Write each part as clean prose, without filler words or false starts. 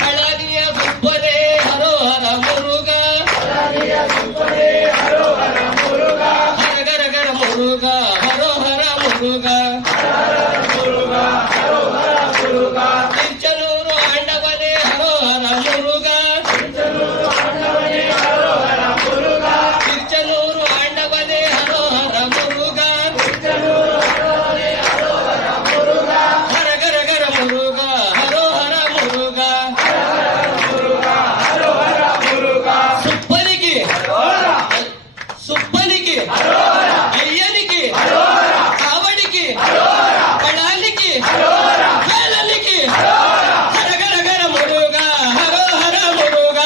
ಹಳದಿಯ ಸುಬ್ಬನೆ harrow ಹರ ಮುರುಗ ಹರ ಗರ ಗರ ಮುರುಗ ಹರೋ ಹರ ಮುರುಗ ತಿರುಚನೂರು ಆಂಡವನೇ ಹರೋ ಹರ ಮುರುಗ ತಿರುಚನೂರು ಆಂಡವನೇ ಹರೋ ಹರ ಮುರುಗ ಹರ ಗರ ಗರ ಮುರುಗ ಹರೋ ಹರ ಮುರುಗ ಸುಬ್ಬನಿಗೆ ಸುಬ್ಬನಿಗೆ ಅಯ್ಯನಿಗೆ ಕಾವಡಿಗೆ ಕಡಾಲಿಗೆ ಬೇಲಲಿಗೆ ಹರ ಗರ ಗರ ಮುರುಗ ಹರೋ ಹರ ಮುರುಗ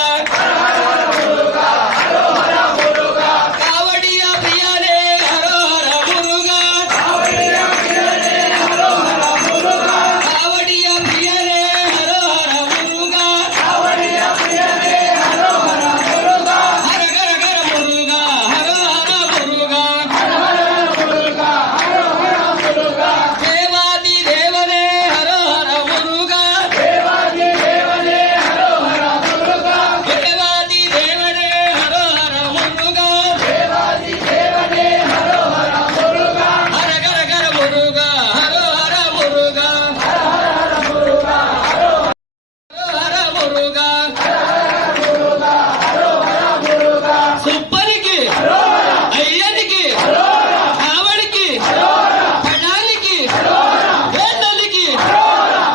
ಕಾವಡಿಯ ಪ್ರಿಯನೇ ಹರೋ ಹರ ಮುರುಗ ಕಾವಡಿಯ ಪ್ರಿಯನೇ ಹರೋ ಹರ ಮುರುಗ ಹರ ಗರ ಗರ ಮುರುಗ ಹರೋ ಹರ ಮುರುಗ ದೇವಾದಿ ದೇವನೇ ಹರೋ ಹರ ಮುರುಗ ದೇವಾದಿ ದೇವನೇ ಹರೋ ಹರ ಮುರುಗ ಹರ ಗರ ಗರ ಮುರುಗ ಹರೋ ಹರ ಮುರುಗ ಹರ ಮುರುಗ ಸುಬ್ಬನಿಗೆ ಅಯ್ಯನಿಗೆ ಕಾವಡಿಗೆ ಕಡಾಲಿಗೆ ಬೇಲಲಿಗೆ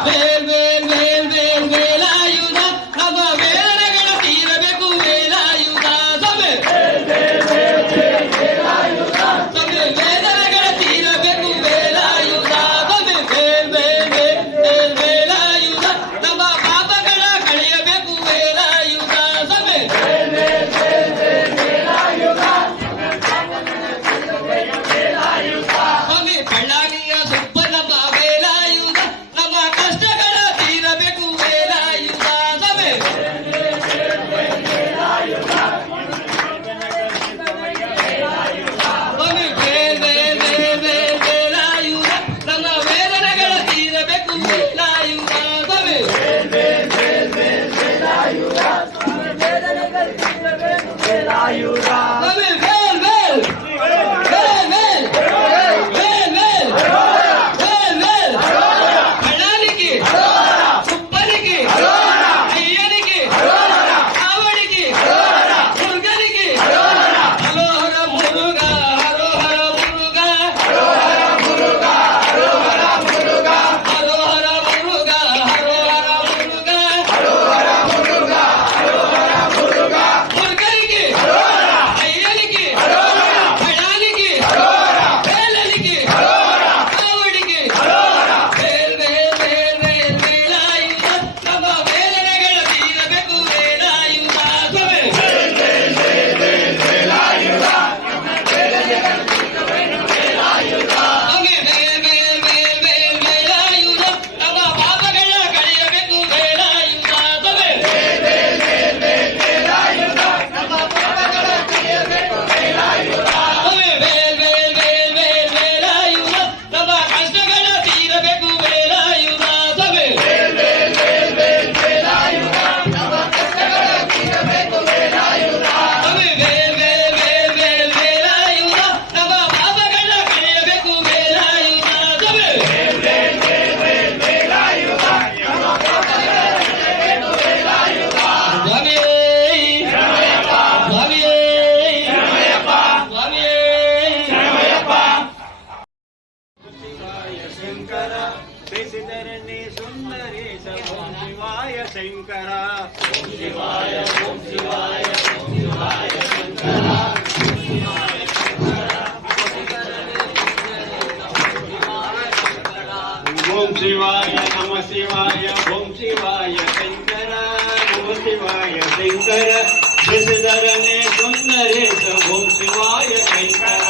ಬೇಲ್ ಬೇಲ್ ಬೇಲ್ ಬೇಲ್ ಬೇಲಾಯುಧ ನಮ್ಮ ವೇದನೆಗಳ ತೀರಬೇಕು ವೇಲಾಯುಧ ಸಭೆ ವೇದನೆಗಳ ತೀರಬೇಕು ವೇಲಾಯುಧ ಸಭೆ ಬೇಲ್ ಬೇಲ್ ಬೇಲ್ ಬೇಲ್ ವೇಲಾಯುಧ ನಮ್ಮ ಪಾಪಗಳ ಕಳೆಯಬೇಕು ವೇಲಾಯುಧ ಸಭೆ ಸ್ವಾಮಿ ಬಳ್ಳಾರಿಯ ಸುಬ್ಬನ ವೇಲಾಯುಧ ನಮ್ಮ ಕಷ್ಟಗಳ ತೀರಬೇಕು ವೇಲಾಯುಧ ಸಭೆ ಸ್ವಾಮಿ ಬೇಲ್ ಬೇಲ್ ಬೇಲ್ ಬೇಲ್ ವೇಲಾಯುಧ ನಮ್ಮ ವೇದನೆಗಳ ತೀರಬೇಕು ವೇಲಾಯುಧ ಸಭೆ ಸ್ವಾಮಿ ಬೇಲ್ ಬೇಲ್ ಬೇಲ್ ಬೇಲ್ ಬೇಲ್ ಬೇಲ್ ಬೇಲ್ ಬೇಲ್ ಕಡಾಲಿಗೆ ಸುಬ್ಬನಿಗೆ ಅಯ್ಯನಿಗೆ ಕಾವಡಿಗೆ ಮುರುಗನಿಗೆ ಹರೋ ಹರ ಮುರುಗ ಹರೋ ಹರ ಮುರುಗ ಹರೋ ಹರ ಮುರುಗ ಮುರುಗನಿಗೆ ಅಯ್ಯನಿಗೆ ಕಡಾಲಿಗೆ ಬೇಲಲಿಗೆ ಕಾವಡಿಗೆ ಬೇಲ್ ಬೇಲ್ ಬೇಲ್ ಬೇಲ್ ಬೇಲಾಯುಧ ನಮ್ಮ ವೇದನೆಗಳ ತೀರಬೇಕು ವೇಲಾಯುಧ ಸಭೆ ಹಾಗೆ ಬೇಲ್ ಬೇಲ್ ಬೇಲ್ ಬೇಲ್ ಬೇಲಾಯುಧ ನಮ್ಮ ಪಾಪಗಳ ಕಳೆಯಬೇಕು ವೇಲಾಯುಧ ಸಭೆ ಸ್ವಾಮಿ ಬೇಲ್ ಬೇಲ್ ಬೇಲ್ ಬೇಲ್ ಬೇಲಾಯುಧ ನಮ್ಮ ಕಷ್ಟಗಳ ತೀರಬೇಕು ವೇಲಾಯುಧ ಸಭೆ ಸ್ವಾಮಿ ಬೇಲ್ ಬೇಲ್ ಬೇಲ್ ಬೇಲ್ ಬೇಲಾಯುಧ ನಮ್ಮ ಪಾಪಗಳ ಕಳೆಯಬೇಕು ವೇಲಾಯುಧ ಸಭೆ ಸ್ವಾಮಿಯೇ ಸ್ವಾಮಿಯೇ ಸ್ವಾಮಿಯೇ ಶಂಕರ ಬೇಸಿದರನೆ ಸುಂದರೇಶ ಓಂ ಶಿವಾಯ ಶಂಕರ ಓಂ ಶಿವಾಯ ನಮ ಶಿವಾಯ ಓಂ ಶಿವಾಯ ಶಂಕರ ನಮ ಶಿವಾಯ ಶಂಕರ ಬೇಸಿದರನೆ ಸುಂದರೇಶ ಓಂ ಶಿವಾಯ ಶಂಕರ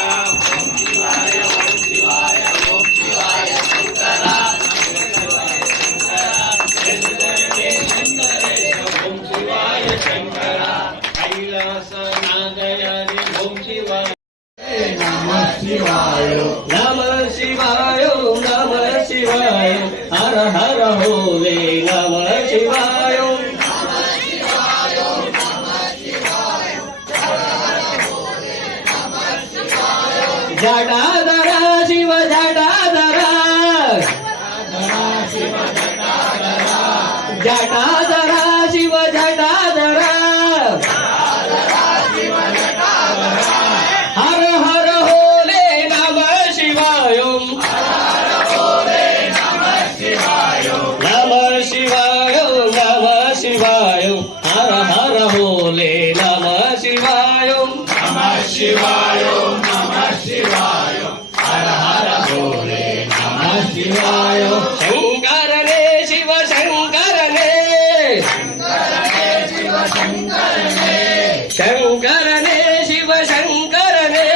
ಕೈಲಾಸನಾದಯರಿ ಓಂ ಶಿವಾಯ ನಮಃ ಶಿವಾಯ ನಮಃ ಶಿವಾಯ ಹರ ಹರ ಭೋಲೆ ನಮಃ ಶಿವಾಯ ಜಟಾಧರ ಶಿವ ಜಟಾಧರ ಜಟಾಧರ ಶಿವ ಜಟಾಧರ ಹರ ಹರ ಹೋಲೆ ನಮಃ ಶಿವಾಯ ನಮಃ ಶಿವಾಯ ನಮಃ ಶಿವಾಯ ಹರ ಹರ ಹೋಲೆ ನಮಃ ಶಿವಾಯ ನಮಃ ಶಿವಾಯ ನಮಃ ಶಿವಾಯ ಹರ ಹರ ಭೋಲೆ ನಮಃ ಶಿವಾಯ ಶಂಕರನೇ ಶಿವ ಶಂಕರನೇ ಶಂಕರನೇ ಶಿವ ಶಂಕರನೇ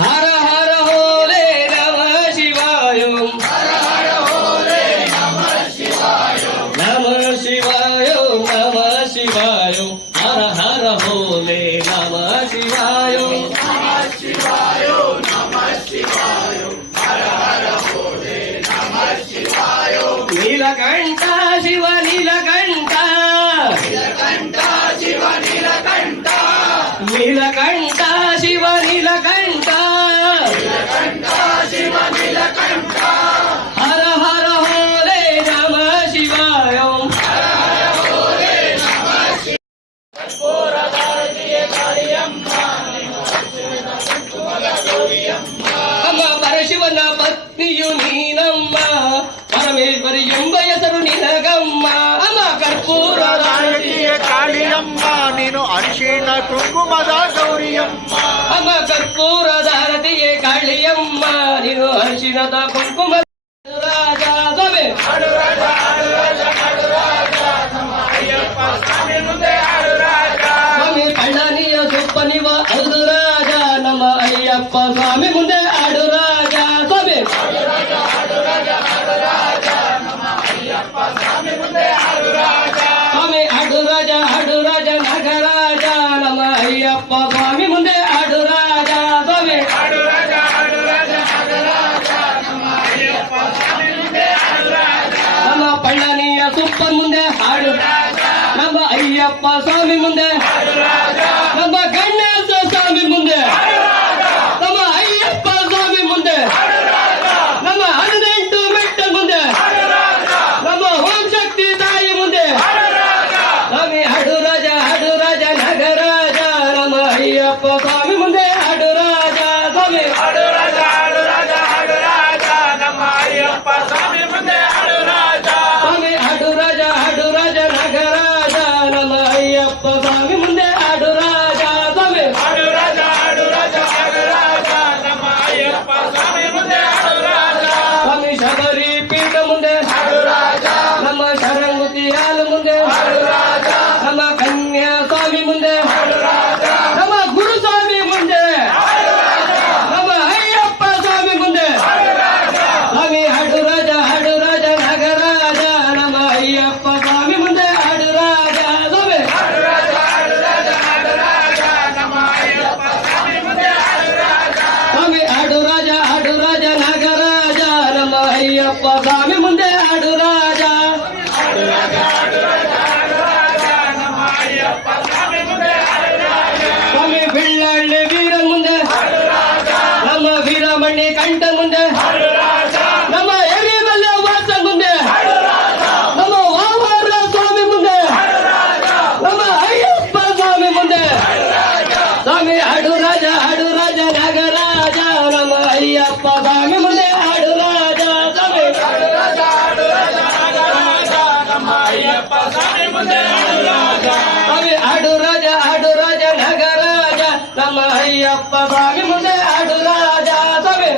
ಹರ ಹರ ಹೋಲೆ ನಮಃ ಶಿವಾಯ ನಮಃ ಶಿವಾಯ ನಮಃ ಶಿವಾಯ ಹರ ಹರ ಹೋಲೆ ನಮಃ ಶಿವಾಯ ನೀಲಕಂಠ ಶಿವ ನೀಲಕಂಠ ನೀಲಕಂಠ ಶಿವ ನೀಲಕಂಠ ಹರ ಹರ ಹೋಲೆ ನಮಃ ಶಿವಾಯ ಅಮ್ಮ ಪರಶಿವನ ಪತ್ನಿಯು ನೀನಮ್ಮ ಪರಮೇಶ್ವರಿ ಎಂಬ ಹೆಸರು ನಿನಗಮ್ಮ ಅಮ್ಮ ಕರ್ಪೂರ ಕಾಳಿಯಮ್ಮ ನೀನು ಅರಿಶಿಣ ಕುಂಕುಮದ ಗೌರಿಯಮ್ಮ ಅಮ್ಮ ಕರ್ಪೂರದ ಹರತಿಯೇ ಕಾಳಿಯಮ್ಮ ನೀನು ಅರಿಶಿಣದ ಕುಂಕುಮ ರಾಜ ಸ್ವಾಮಿ ಸ್ವಾಮಿ ಪಳ್ಳನಿಯ ಸುಪ್ಪನಿವ ಅದು ರಾಜ ನಮ್ಮ ಅಯ್ಯಪ್ಪ ಸ್ವಾಮಿ ಮುಂದೆ ಆಡು ರಾಜ ಸ್ವಾಮಿ ಸ್ವಾಮಿ ಆಡು ರಾಜ ನಗರಾಜ ನಮ್ಮ ಅಯ್ಯಪ್ಪ ಸ್ವಾಮಿ ಮುಂದೆ ಆಡು ರಾಜ ಸ್ವಾಮಿ ನಮ್ಮ ಪಳ್ಳನಿಯ ಸುಪ್ಪನ್ ಮುಂದೆ ಹಾಡು ನಮ್ಮ ಅಯ್ಯಪ್ಪ ಸ್ವಾಮಿ ಮುಂದೆ ನಮ್ಮ ಗಣೇಶ ಸ್ವಾಮಿ ಮುಂದೆ ನಮ್ಮ ಅಯ್ಯಪ್ಪ ಸ್ವಾಮಿ ಮುಂದೆ ನಮ್ಮ 18 ಮೆಟ್ಟಲ್ ಮುಂದೆ ನಮ್ಮ ಓಂ ಶಕ್ತಿ ತಾಯಿ ಮುಂದೆ ಸ್ವಾಮಿ ಹಾಡು ರಾಜ ನಗರಾಜ ನಮ್ಮ ಅಯ್ಯಪ್ಪ ಸ್ವಾಮಿ ಮುಂದೆ ಹಾಡು ರಾಜ ಸ್ವಾಮಿ ಸ್ವಾಮಿ ಹಾಡು ರಾಜ ನಗರಾಜ ನಮ್ಮ ಅಯ್ಯಪ್ಪ ಸ್ವಾಮಿ ಮುಂದೆ ಹಾಡು ರಾಜ ಸ್ವಾಮಿ ಸ್ವಾಮಿ ಶಬರಿ ಪೀಠ ಮುಂದೆ ನಮ್ಮ ಶರಂಗುತಿ ಹಾಲು ಮುಂದೆ ನಮ್ಮ ಕನ್ಯಾ ಸ್ವಾಮಿ ಮುಂದೆ ನಮ್ಮ ಗುರು ಸ್ವಾಮಿ ಮುಂದೆ ನಮ್ಮ ಅಯ್ಯಪ್ಪ ಸ್ವಾಮಿ ಮುಂದೆ ಸ್ವಾಮಿ ಹಾಡು ರಾಜ ನಗರಾಜ ನಮ್ಮ ಅಯ್ಯಪ್ಪ ಸ್ವಾಮಿ ಮುಂದೆ ಹಾಡು ರಾಜ ಸ್ವಾಮಿ ಸ್ವಾಮಿ ಹಾಡು ರಾಜ ನಗರಾಜ ನಮ್ಮ ಅಯ್ಯಪ್ಪ ಸ್ವಾಮಿ ಮುಂದೆ ಹಾಡು ರಾಜ ಸ್ವಾಮಿ ಬಿಳ್ಳಳ್ಳಿ ವೀರ ಮುಂದೆ ನಮ್ಮ ವೀರಮಣಿ ಕಂಠ ಮುಂದೆ ನಮ್ಮ ಎರಿಮಲ್ಲ ವಾಸ ಮುಂದೆ ನಮ್ಮ ವಾಮರ ಸ್ವಾಮಿ ಮುಂದೆ ನಮ್ಮ ಅಯ್ಯಪ್ಪ ಸ್ವಾಮಿ ಮುಂದೆ ಸ್ವಾಮಿ ಹಾಡು ರಾಜ ನಗರಾಜ ನಮ್ಮ ಅಯ್ಯಪ್ಪ ಸ್ವಾಮಿ ಮುಂದೆ ಹಾಡು ರಾಜ ಸ್ವಾಮಿ ಸ್ವಾಮಿ ಹಾಡು ರಾಜ ನಗರಾಜ ನಮ್ಮ ಅಯ್ಯಪ್ಪ ಸ್ವಾಮಿ ಮುಂದೆ ಹಾಡು ರಾಜ ಸ್ವಾಮಿ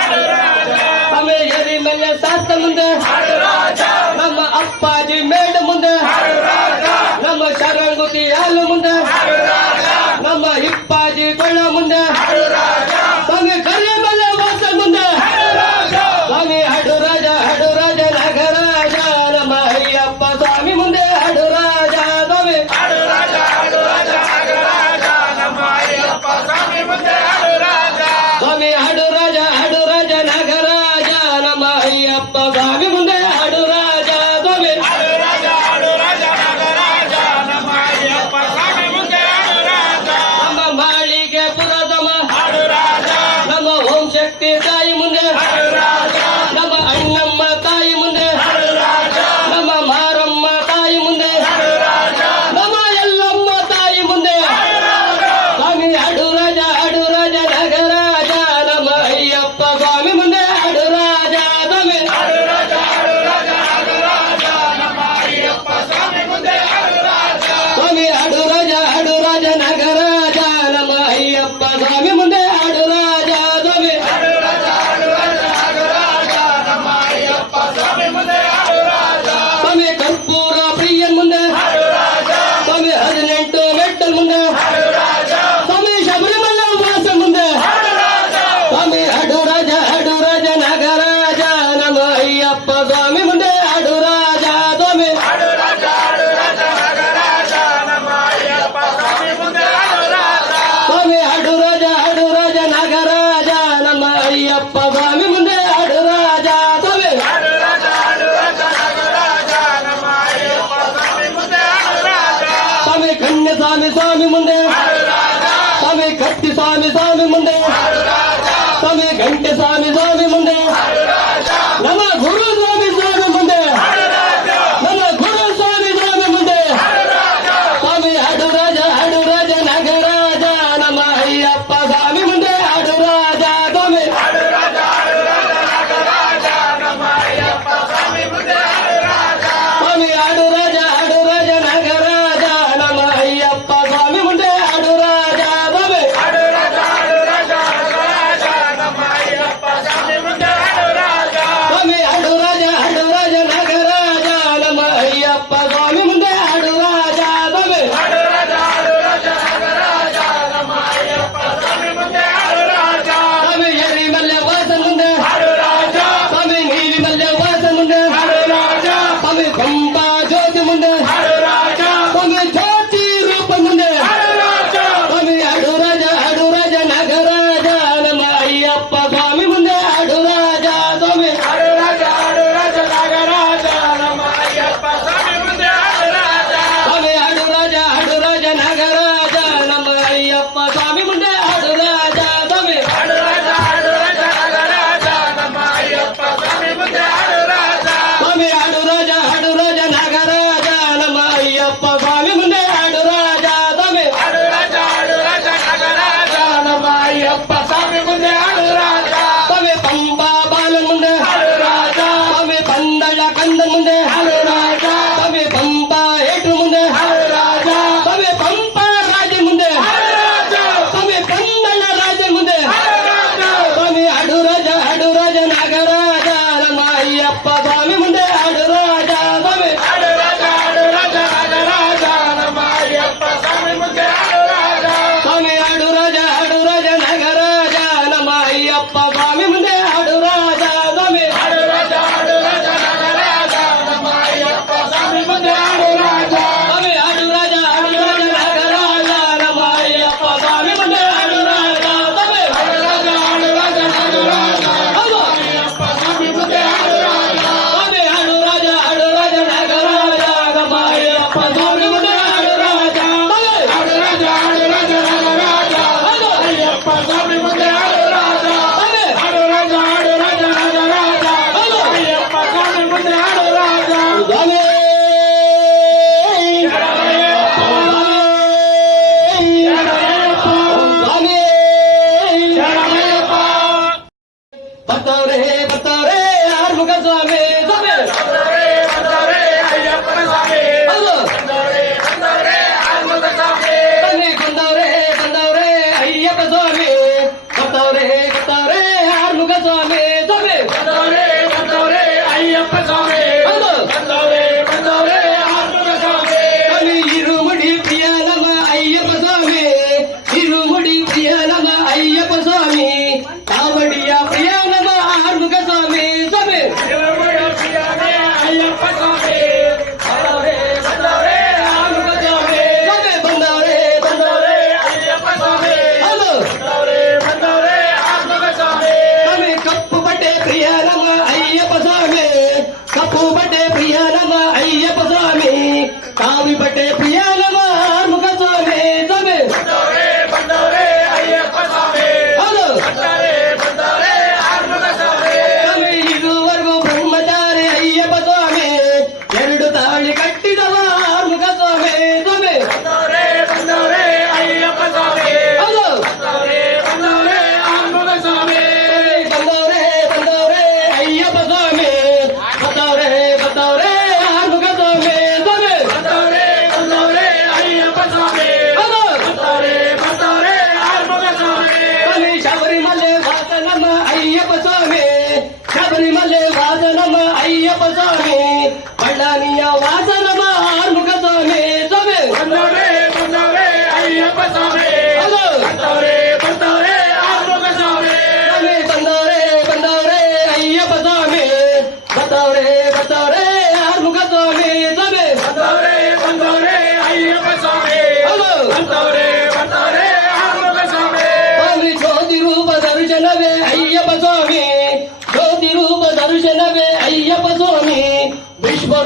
ಸ್ವಾಮಿ ಎರಿಮಲ್ಲ ಶಾಸ್ತ್ರ ಮುಂದೆ ನಮ್ಮ ಅಪ್ಪಾಜಿ ಮೇಡ ಮುಂದೆ ನಮ್ಮ ಶರಂಗುತಿ ಹಾಲು ಮುಂದೆ ನಮ್ಮ ಇಪ್ಪಾಜಿ ಕೊಳ್ಳ ಮುಂದೆ ಸ್ವಾಮಿ ಕರಿಮಲ್ಲ ವಾಸ ಮುಂದೆ ಸ್ವಾಮಿ ಹಾಡು ರಾಜ ನಗರಾಜ ನಮ್ಮ ಅಯ್ಯಪ್ಪ ಸ್ವಾಮಿ ಮುಂದೆ ಹಾಡು ರಾಜ ಸ್ವಾಮಿ ತಾಯಿ ಮುಂದೆ ನಮ್ಮ ಅಣ್ಣಮ್ಮ ತಾಯಿ ಮುಂದೆ ನಮ್ಮ ಮಾರಮ್ಮ ತಾಯಿ ಮುಂದೆ ನಮ್ಮ ಎಲ್ಲಮ್ಮ ತಾಯಿ ಮುಂದೆ ಸ್ವಾಮಿ ಅಡುರಾಜ ನಗರಾಜ ನಮ್ಮ ಅಯ್ಯಪ್ಪ ಸ್ವಾಮಿ ಮುಂದೆ ಅಡುರಾಜ ಸ್ವಾಮಿ ಸ್ವಾಮಿ ಅಡುರಾಜ ನಗರಾಜ ನಮ್ಮ ಅಯ್ಯಪ್ಪ ಸ್ವಾಮಿ ಮುಂದೆ ಅಡುರಾಜ ಸ್ವಾಮಿ ಕರ್ಪೂರ ಪ್ರಿಯನ್ ಮುಂದೆ ಸ್ವಾಮಿ 18 ಮೆಟ್ಟಲ್ ಮುಂದೆ ಸ್ವಾಮಿ ಶಬರಿಮಲೆ ವಾಸ ಮುಂದೆ ಸ್ವಾಮಿ ಅಡುರಾಜ ನಗರಾಜ ನಮ್ಮ ಅಯ್ಯಪ್ಪ ಸ್ವಾಮಿ ಮುಂದೆ ಅಡುರಾಜ ಸ್ವಾಮಿ ಸ್ವಾಮಿ ಅಡುರಾಜ ನಗರಾಜ ನಮ್ಮ ಅಯ್ಯಪ್ಪ ಸ್ವಾಮಿ ಮುಂದೆ ಅಡುರಾಜ ಸ್ವಾಮಿ ಸ್ವಾಮಿ ಕನ್ಯ ಸ್ವಾಮಿ ಮುಂದೆ ಸ್ವಾಮಿ ಕಟ್ಟಿ ಸ್ವಾಮಿ ಮುಂದೆ ಸ್ವಾಮಿ ಗಂಟೆ ಸ್ವಾಮಿ ಮುಂದೆ ನಮ್ಮ ಗುರು ಸ್ವಾಮಿ ಮುಂದೆ ನಮ್ಮ ಗುರು ಸ್ವಾಮಿ ಮುಂದೆ ಸ್ವಾಮಿ ಅಡುರಾಜ ನಗರಾಜ ನಮ್ಮ ಅಯ್ಯಪ್ಪ ಸ್ವಾಮಿ ಮುಂದೆ ಅಡುರಾಜ ಸ್ವಾಮಿ ಸ್ವಾಮಿ ಅಡುರಾಜ ನಗರಾಜ ನಮ್ಮ ಅಯ್ಯಪ್ಪ ಸ್ವಾಮಿ ಮುಂದೆ ಅಡುರಾಜ ಸ್ವಾಮಿ ಸ್ವಾಮಿ ಅಡುರಾಜ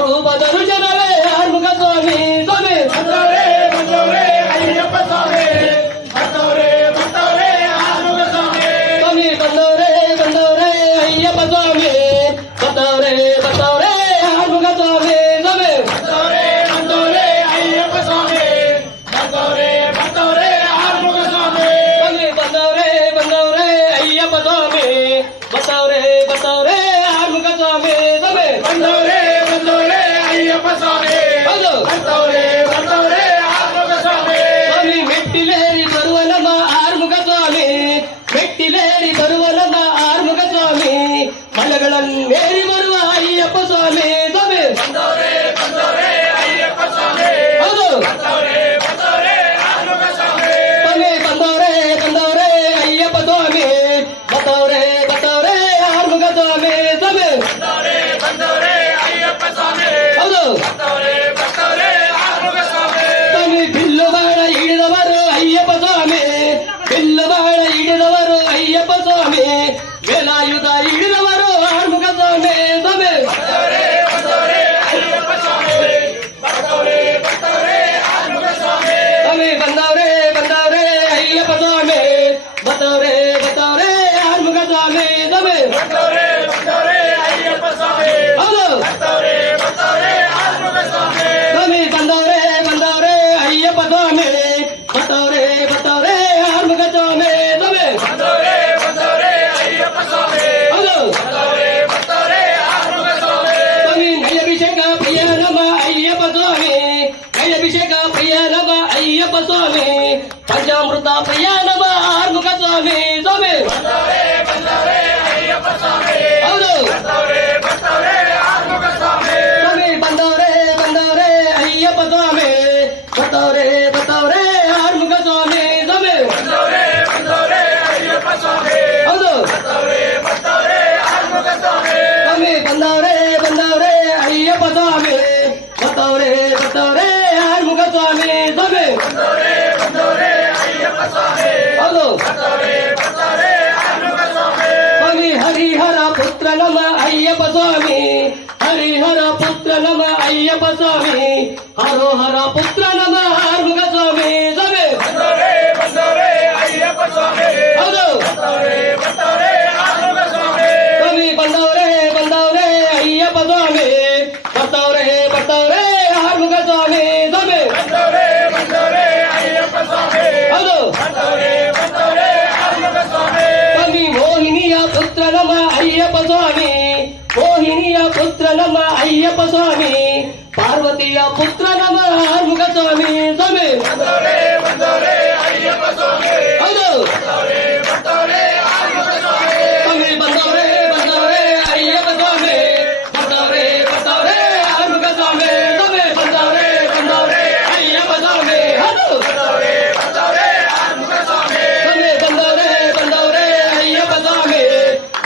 ರೂಪದರು ಜನವೇ ಆರ್ಮುಗ ಸ್ವಾಮಿ ಸ್ವಾಮಿ ಬಂದವರೇ ಬಂದವರೇ ಅಯ್ಯಪ್ಪ ಸ್ವಾಮಿ ಬಂದವರೇ ಬಂದವರೇ ಆರ್ಮುಗ ಸ್ವಾಮಿ ಸ್ವಾಮಿ ಬಂದವರೇ ಬಂದವರೇ ಅಯ್ಯಪ್ಪ ಸ್ವಾಮಿ ಬಂದವರೇ ಬಂದವರೇ ಆರ್ಮುಗ ಸ್ವಾಮಿ ಸ್ವಾಮಿ ಬಂದವರೇ ಬಂದವರೇ ಅಯ್ಯಪ್ಪ ಸ್ವಾಮಿ ಬಂದವರೇ ಬಂದವರೇ ಆರ್ಮುಗ ಸ್ವಾಮಿ ಸ್ವಾಮಿ ಬಂದವರೇ ಬಂದವರೇ ಅಯ್ಯಪ್ಪ ಸ್ವಾಮಿ ಬಂದವರೇ ಬಂದವರೇ ಆರ್ಮುಗ ಸ್ವಾಮಿ ಸ್ವಾಮಿ ಬಂದವರೇ ಬಂದವರೇ ಅಯ್ಯಪ್ಪ ಸ್ವಾಮಿ ಹೌದು ಬಂದವರೇ ಬಂದವರೇ ಆರ್ಮುಗ ಸ್ವಾಮಿ ಸ್ವಾಮಿ ಮೆಟ್ಟಿಲೇರಿ ಬರುವ ನಮ್ಮ ಆರ್ಮುಗ ಸ್ವಾಮಿ ಮೆಟ್ಟಿಲೇರಿ ಬರುವ ನಮ್ಮ ಆರ್ಮುಗ ಸ್ವಾಮಿ ಮಲಗಳನ್ನೇರಿ ಬರುವ ಅಯ್ಯಪ್ಪ ಸ್ವಾಮಿ ಸ್ವಾಮಿ ಬಂದವರೇ ಬಂದವರೇ ಅಯ್ಯಪ್ಪ ಸ್ವಾಮಿ ಹೌದು ಬಂದವರೇ ಬಂದವರೇ ಆರ್ಮುಗ ಸ್ವಾಮಿ ಸ್ವಾಮಿ ಬಂದವರೇ ಬಂದವರೇ ಅಯ್ಯಪ್ಪ ಸ್ವಾಮಿ ಬಂದವರೇ ಬಂದವರೇ ಆರ್ಮುಗ ಸ್ವಾಮಿ ಸ್ವಾಮಿ ಬಂದವರೇ ಬಂದವರೇ ಅಯ್ಯಪ್ಪ ಸ್ವಾಮಿ ಹೌದು ಬಂದವರೇ ಬಂದವರೇ ಆರ್ಮುಗ ಸ್ವಾಮಿ ಸ್ವಾಮಿ ಬಿಲ್ಲು ಬಾಣ ಹಿಡಿದವರು ಅಯ್ಯಪ್ಪ ಸ್ವಾಮಿ ಬಿಲ್ಲು ಬಾಣ ಹಿಡಿದವರು ಅಯ್ಯಪ್ಪ ಸ್ವಾಮಿ ವೇಲಾಯುಧ ಹಿಡಿದವರು ಆರ್ಮುಗ ಸ್ವಾಮಿ ಸ್ವಾಮಿ ಬಂದವರೇ ಬಂದವರೇ ಅಯ್ಯಪ್ಪ ಸ್ವಾಮಿ ಬಂದವರೇ ಬಂದವರೇ ಆರ್ಮುಗ ಸ್ವಾಮಿ ಸ್ವಾಮಿ ಬಂದವರೇ ಬಂದವರೇ ಅಯ್ಯಪ್ಪ ಸ್ವಾಮಿ ಬಂದವರೇ ಬಂದವರೇ ಆರ್ಮುಗ ಸ್ವಾಮಿ ಸ್ವಾಮಿ ಬಂದವರೇ ಬಂದವರೇ ಅಯ್ಯಪ್ಪ ಸ್ವಾಮಿ ಹೌದು ಬಂದವರೇ ಬಂದವರೇ ಆರ್ಮುಗ ಸ್ವಾಮಿ ಸ್ವಾಮಿ ಬಂದವರೇ ಬಂದವರೇ ಅಯ್ಯಪ್ಪ ಸ್ವಾಮಿ ಬಂದವರೇ ಬಂದವರೇ ಆರ್ಮುಗ ಸ್ವಾಮಿ ಸ್ವಾಮಿ ಬಂದವರೇ ಬಂದವರೇ ಅಯ್ಯಪ್ಪ ಸ್ವಾಮಿ ಹೌದು ಬಂದವರೇ ಬಂದವರೇ ಆರ್ಮುಗ ಸ್ವಾಮಿ ಸ್ವಾಮಿ ನೈಯಭಿಷೇಕ ಪ್ರಿಯ ನಮ ಅಯ್ಯಪ್ಪ ಸ್ವಾಮಿ ನೈಯಭಿಷೇಕ ಪ್ರಿಯ ನಮ ಅಯ್ಯಪ್ಪ ಸ್ವಾಮಿ ಪಂಚಾಮೃತ ಪ್ರಿಯ ನಮ ಆರ್ಮುಗ ಸ್ವಾಮಿ ಸ್ವಾಮಿ ಬಂದವರೇ ಬಂದವರೇ ಅಯ್ಯಪ್ಪ ಸ್ವಾಮಿ ಹೌದು ಬಂದವರೇ ಬಂದವರೇ ಆರ್ಮುಗ ಸ್ವಾಮಿ ಸ್ವಾಮಿ ಬಂದವರೇ ಬಂದವರೇ ಅಯ್ಯಪ್ಪ ಸ್ವಾಮಿ ಬಂದವರೇ ಬಂದವರೇ ಆರ್ಮುಗ ಸ್ವಾಮಿ ಸ್ವಾಮಿ ಬಂದವರೇ ಬಂದವರೇ ಅಯ್ಯಪ್ಪ ಸ್ವಾಮಿ ಹೌದು ಬಂದವರೇ ಬಂದವರೇ ಆರ್ಮುಗ ಸ್ವಾಮಿ ಸ್ವಾಮಿ ಬಂದವರೇ ಬಂದವರೇ ಅಯ್ಯಪ್ಪ ಸ್ವಾಮಿ ಬಂದವರೇ ಬಂದವರೇ ಆರ್ಮುಗ ಸ್ವಾಮಿ ಸ್ವಾಮಿ ಬಂದವರೇ ಬಂದವರೇ ಅಯ್ಯಪ್ಪ ಸ್ವಾಮಿ ಹೌದು ಬಂದವರೇ ಬಂದವರೇ ಆರ್ಮುಗ ಸ್ವಾಮಿ ಸ್ವಾಮಿ ಹರಿಹರ ಪುತ್ರ ನಮ ಅಯ್ಯಪ್ಪ ಸ್ವಾಮಿ ಹರಿಹರ ಪುತ್ರ ನಮ ಅಯ್ಯಪ್ಪ ಸ್ವಾಮಿ ಹರೋಹರ ಪುತ್ರ ನಮ ಆರ್ಮುಗ ಸ್ವಾಮಿ ಸ್ವಾಮಿ ಬಂದವರೇ ಬಂದವರೇ ಅಯ್ಯಪ್ಪ ಸ್ವಾಮಿ ಹೌದು ಬಂದವರೇ ಬಂದವರೇ ಆರ್ಮುಗ ಸ್ವಾಮಿ ಸ್ವಾಮಿ ಬಂದವರೇ ಬಂದವರೇ ಅಯ್ಯಪ್ಪ ಸ್ವಾಮಿ ಬಂದವರೇ ಬಂದವರೇ ಆರ್ಮುಗ ಸ್ವಾಮಿ ಸ್ವಾಮಿ ಬಂದವರೇ ಬಂದವರೇ ಅಯ್ಯಪ್ಪ ಸ್ವಾಮಿ ಹೌದು ಬಂದವರೇ ಬಂದವರೇ ಆರ್ಮುಗ ಸ್ವಾಮಿ ಸ್ವಾಮಿ ಮೋಹಿನಿಯ ಪುತ್ರ ನಮ ಅಯ್ಯಪ್ಪ ಸ್ವಾಮಿ ಮೋಹಿನಿಯ ಪುತ್ರ ನಮ ಅಯ್ಯಪ್ಪ ಸ್ವಾಮಿ ಪಾರ್ವತಿಯ ಪುತ್ರ ನಮ ಆರ್ಮುಗ ಸ್ವಾಮಿ ಸ್ವಾಮಿ ಬಂದವರೇ ಬಂದವರೇ ಅಯ್ಯಪ್ಪ ಸ್ವಾಮಿ ಹೌದು ಬಂದವರೇ ಬಂದವರೇ ಆರ್ಮುಗ ಸ್ವಾಮಿ ಸ್ವಾಮಿ ಬಂದವರೇ ಬಂದವರೇ ಅಯ್ಯಪ್ಪ ಸ್ವಾಮಿ ಬಂದವರೇ ಬಂದವರೇ ಆರ್ಮುಗ ಸ್ವಾಮಿ ಸ್ವಾಮಿ ಬಂದವರೇ ಬಂದವರೇ ಅಯ್ಯಪ್ಪ ಸ್ವಾಮಿ ಹೌದು ಬಂದವರೇ ಬಂದವರೇ ಆರ್ಮುಗ ಸ್ವಾಮಿ ಸ್ವಾಮಿ ಬಂದವರೇ ಬಂದವರೇ ಅಯ್ಯಪ್ಪ ಸ್ವಾಮಿ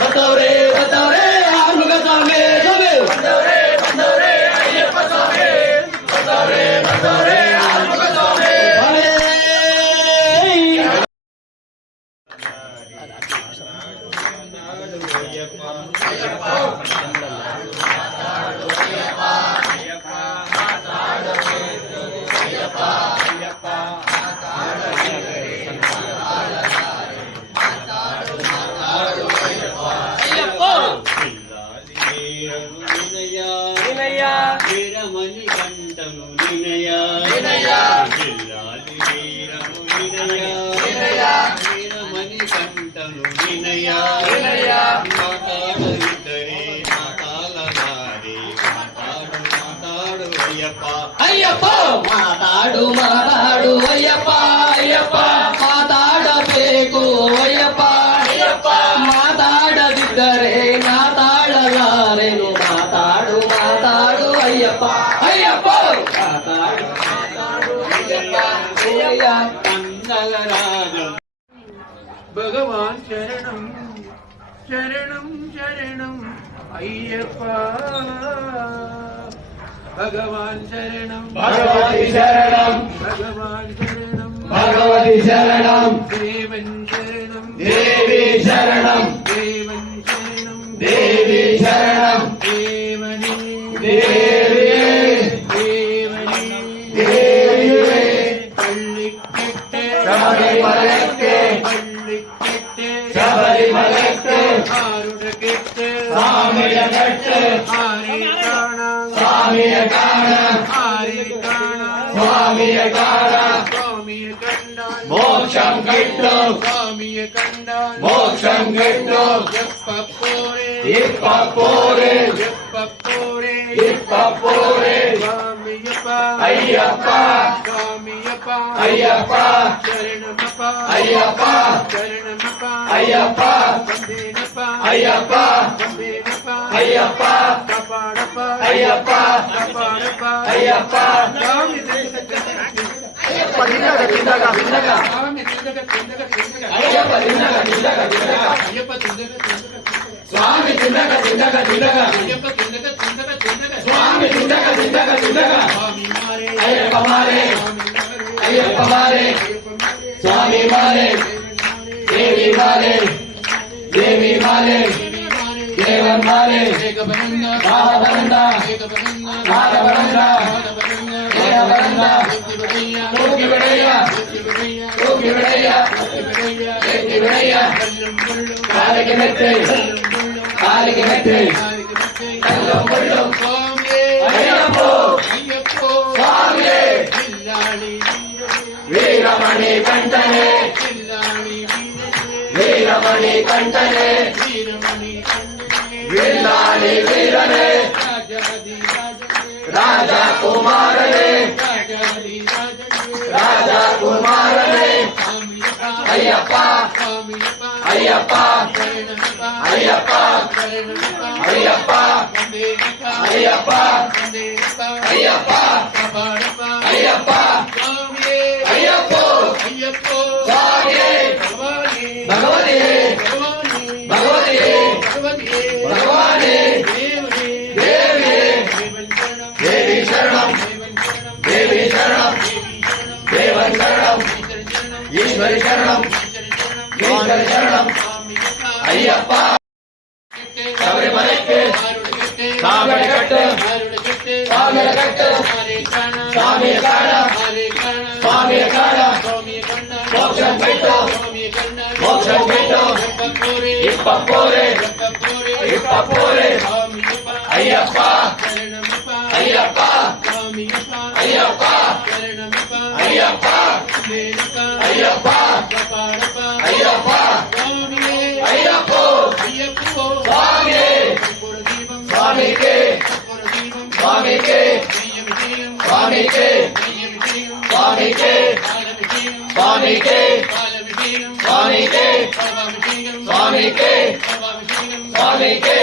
ಬಂದವರೇ ಬಂದವರೇ ಆರ್ಮುಗ ಸ್ವಾಮಿ ಸ್ವಾಮಿ ಬಂದವರೇ ಬಂದವರೇ ಅಯ್ಯಪ್ಪ ಸ್ವಾಮಿ ಬಂದವರೇ ಬಂದವರೇ ಆರ್ಮುಗ ಸ್ವಾಮಿ ಹರೇ వినయ వీరమణి కంటను వినయ జిల్లాలి వీరము వినయ వీరమణి కంటను వినయ మాతాడరిద్దరే మాతాలనారే మాతాడు అయ్యప్ప ಅಯ್ಯಪ್ಪ ಮಾತಾಡು ಮಾತಾಡು ಅಯ್ಯಪ್ಪ ಅಯ್ಯಪ್ಪ ಮಾತಾಡಬೇಕು ಅಯ್ಯಪ್ಪ ಅಯ್ಯಪ್ಪ ಮಾತಾಡದಿದ್ದರೆ ಮಾತಾಡಲಾರೆನು ಮಾತಾಡು ಮಾತಾಡು ಅಯ್ಯಪ್ಪ ಅಯ್ಯಪ್ಪ ಮಾತಾಡು ಮಾತಾಡು ಅಯ್ಯಪ್ಪ ಅಯ್ಯ మంగళరాగం భగవాన్ శరణం శరణం శరణం అయ్యప్ప భగవాన్ శరణం భగవతి శరణం భగవాన్ శరణం భగవతి శరణం దేవన్ శరణం దేవి శరణం దేవన్ శరణం దేవి శరణం దేవని దేవి சாமிய கட்டு ஆரே காண சாமிய காண ஆரே காண சுவாமிய காண சுவாமிய கண்டான் மோட்சம் கிட்டும் சுவாமிய கண்டான் மோட்சம் கிட்டும் எப்ப போரே இப்ப போரு எப்ப போரே இப்ப போரு சுவாமியப்பா ஐயப்பா சுவாமியப்பா ஐயப்பா சரணமப்பா ஐயப்பா சரணமப்பா ஐயப்பா வந்தேனப்பா ஐயப்பா வந்தேனப்பா ஐயப்பா காப்பாடப்பா ஐயப்பா காப்பாடப்பா ஐயப்பா சாமி ஐயப்ப திண்டக திண்டக திண்டக சாமி திண்டக திண்டக திண்டக ஐயப்ப திண்டக திண்டக திண்டக ஐயப்ப திண்டக திண்டக சுவாமி திண்டக திண்டக திண்டக ஐயப்ப திண்டக திண்டக திண்டக சுவாமி திண்டக திண்டக திண்டக சுவாமி மாரே ஐயப்ப மாரே சுவாமி மாரே ஐயப்ப மாரே ஐயப்ப மாரே சுவாமி மாரே தேவி மாரே தேவி மாரே தேவன் மாரே ராமபரந்த ராமபரந்த தேவபரந்த தூக்கி விடையா தூக்கி விடையா ஏற்றி விடையா காலைக்கு மெத்தை காலைக்கு மெத்தை கல்லும் முள்ளும் ஐயப்போ சுவாமியே வீரமணி கண்டனே வீரமணி கண்டனே வில்லாளி வீரனே ராஜா குமாரனே ராஜா குமாரனே ஐயப்பா ஐயப்பா ஐயப்பா ஐயப்பா ஐயப்பா ஐயப்பா ஐயப்பா ஐயப்போ சுவாமியே பகவதியே பகவதியே பகவானே தேவியே தேவி சரணம் தேவி சரணம் தேவன் சரணம் ஈஸ்வரி சரணம் ஈஸ்வரி சரணம் ஐயப்பா சபரிமலைக்கு சாமி கட்டு சாமி கட்டு சாமிய காண சாமிய காண மோட்சம் கிட்டும் மோட்சம் கிட்டும் இப்ப போரு இப்ப போரு ஐயப்பா ஐயப்பா ஐயப்பா ஐயப்பா ஐயப்பா ஐயப்பா ஐயப்போ சுவாமியே சுவாமிக்கு சுவாமிக்கு சுவாமிக்கு சுவாமிக்கு சுவாமிக்கு சுவாமிக்கு சுவாமிக்கு சுவாமிக்கு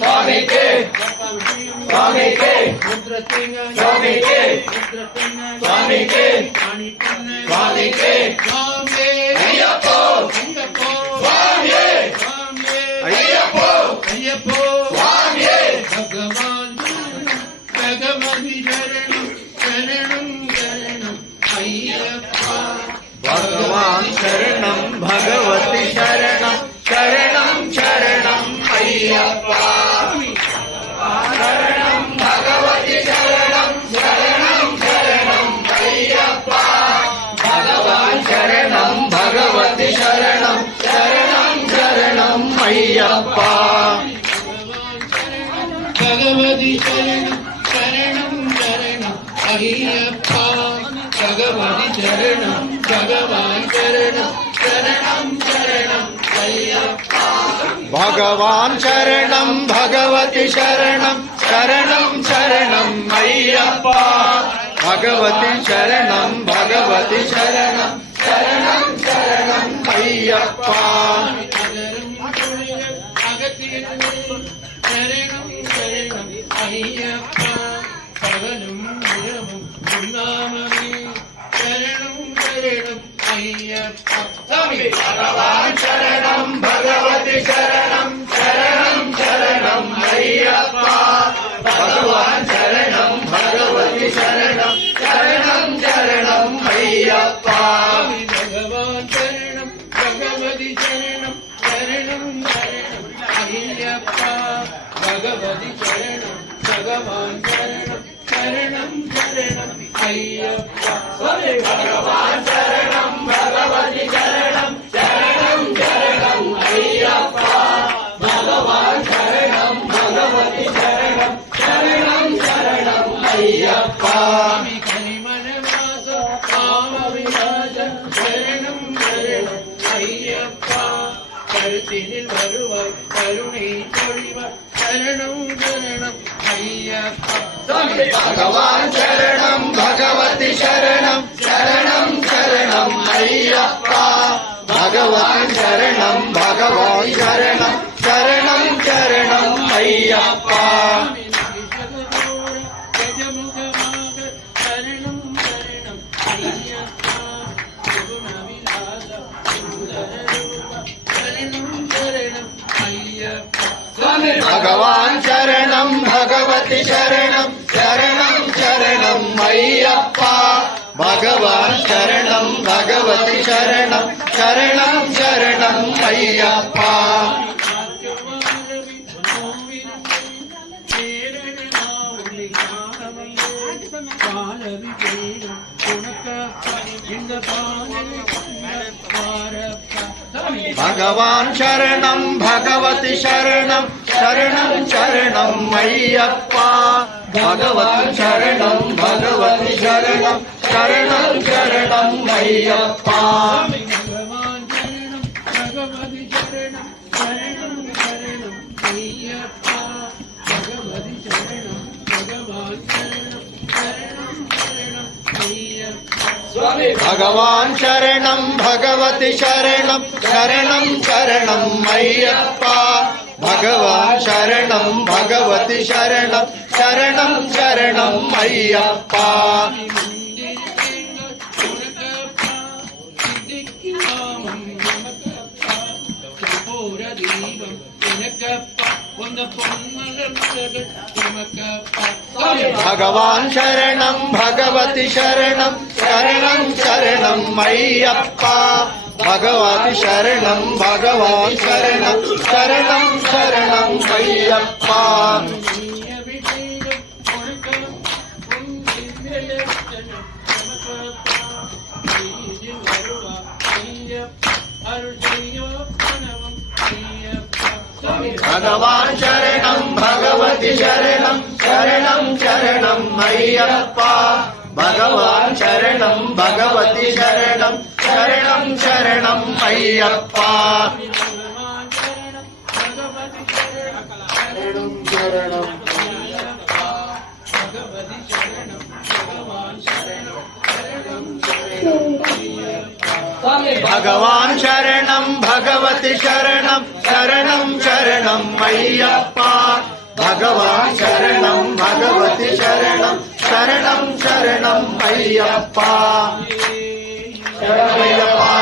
சுவாமிக்கு சுவாமிக்கு சுவாமிக்கு சுவாமிக்கு சுவாமிக்கு ஐயப்போ சுவாமியே ஐயப்போ சுவாமியே பகவான் பகவதி சரணம் சரணம் சரணம் ஐயப்பா பகவான் சரணம் பகவதி சரணம் சரணம் சரணம் ஐயப்பா சரணம் பகவதி சரணம் சரணம் சரணம் ஐயப்பா பகவான் சரணம் பகவதி சரணம் சரணம் சரணம் ஐயப்பா பகவதி சரணம் சரணம் சரணம் ஐயப்பா பகவதி சரணம் பகவான் சரணம் சரணம் சரணம் ஐயப்பா பகவான் சரணம் பகவதி சரணம் சரணம் சரணம் ஐயப்பா பகவதி சரணம் பகவதி சரணம் சரணம் சரணம் ஐயப்பா சரணம் சரணம் ஐயப்பா பகலும் இரவும் உன்னாமமே சரணம் சரணம் ஐயப்பா பகவான் சரணம் பகவதி சரணம் சரணம் சரணம் ஐயப்பா பகவான் சரணம் பகவதி சரணம் சரணம் சரணம் ஐயப்பா பகவான் சரணம் பகவதி சரணம் சரணம் சரணம் ஐயப்பா பகவதி சரணம் பகவான் சரணம் சரணம் சரணம் ஐயப்பா பகவான் சரணம் பகவதி சரணம் சரணம் சரணம் ஐயப்பா பகவான் கருத்தினில் வருவாய் கருணை பொழிவாய் சரணம் சரணம் ஐயப்பா பகவான் சரணம் பகவதி சரணம் சரணம் சரணம் ஐயப்பா பகவான் சரணம் பகவான் சரணம் சரணம் சரணம் ஐயப்பா கஜமுகமாக சரணம் சரணம் ஐயப்பா சரணம் சரணம் ஐயப்பா பகவான் சரணம் பகவதி சரணம் சரணம் சரணம் ஐயப்பா பகவான் சரணம் பகவதி சரணம் சரணம் சரணம் ஐயப்பா பகவான் சரணம் பகவதி சரணம் சரணம் சரணம் ஐயப்பா பகவான் சரணம் பகவதி சரணம் சரணம் சரணம் ஐயப்பா பகவான் சரணம் பகவதி சரணம் சரணம் சரணம் ஐயப்பா பகவதி சரணம் பகவான் சரணம் சரணம் சரணம் ஐயப்பா பகவான் சரணம் பகவதி சரணம் சரணம் சரணம் ஐயப்பா பகவான் சரணம் பகவதி சரணம் சரணம் சரணம் ஐயப்பா பகவான் சரணம் பகவதி சரணம் சரணம் சரணம் ஐயப்பா பகவதி சரணம் பகவான் சரணம் சரணம் சரணம் ஐயப்பா பகவான் சரணம் பகவதி சரணம் சரணம் சரணம் ஐயப்பா பகவான் சரணம் பகவதி சரணம் சரணம் சரணம் ஐயப்பா பகவான் சரணம் பகவதி சரணம் சரணம் சரணம் ஐயப்பா பகவான் சரணம் பகவதி சரணம் சரணம் சரணம் ஐயப்பா சரணமையப்பா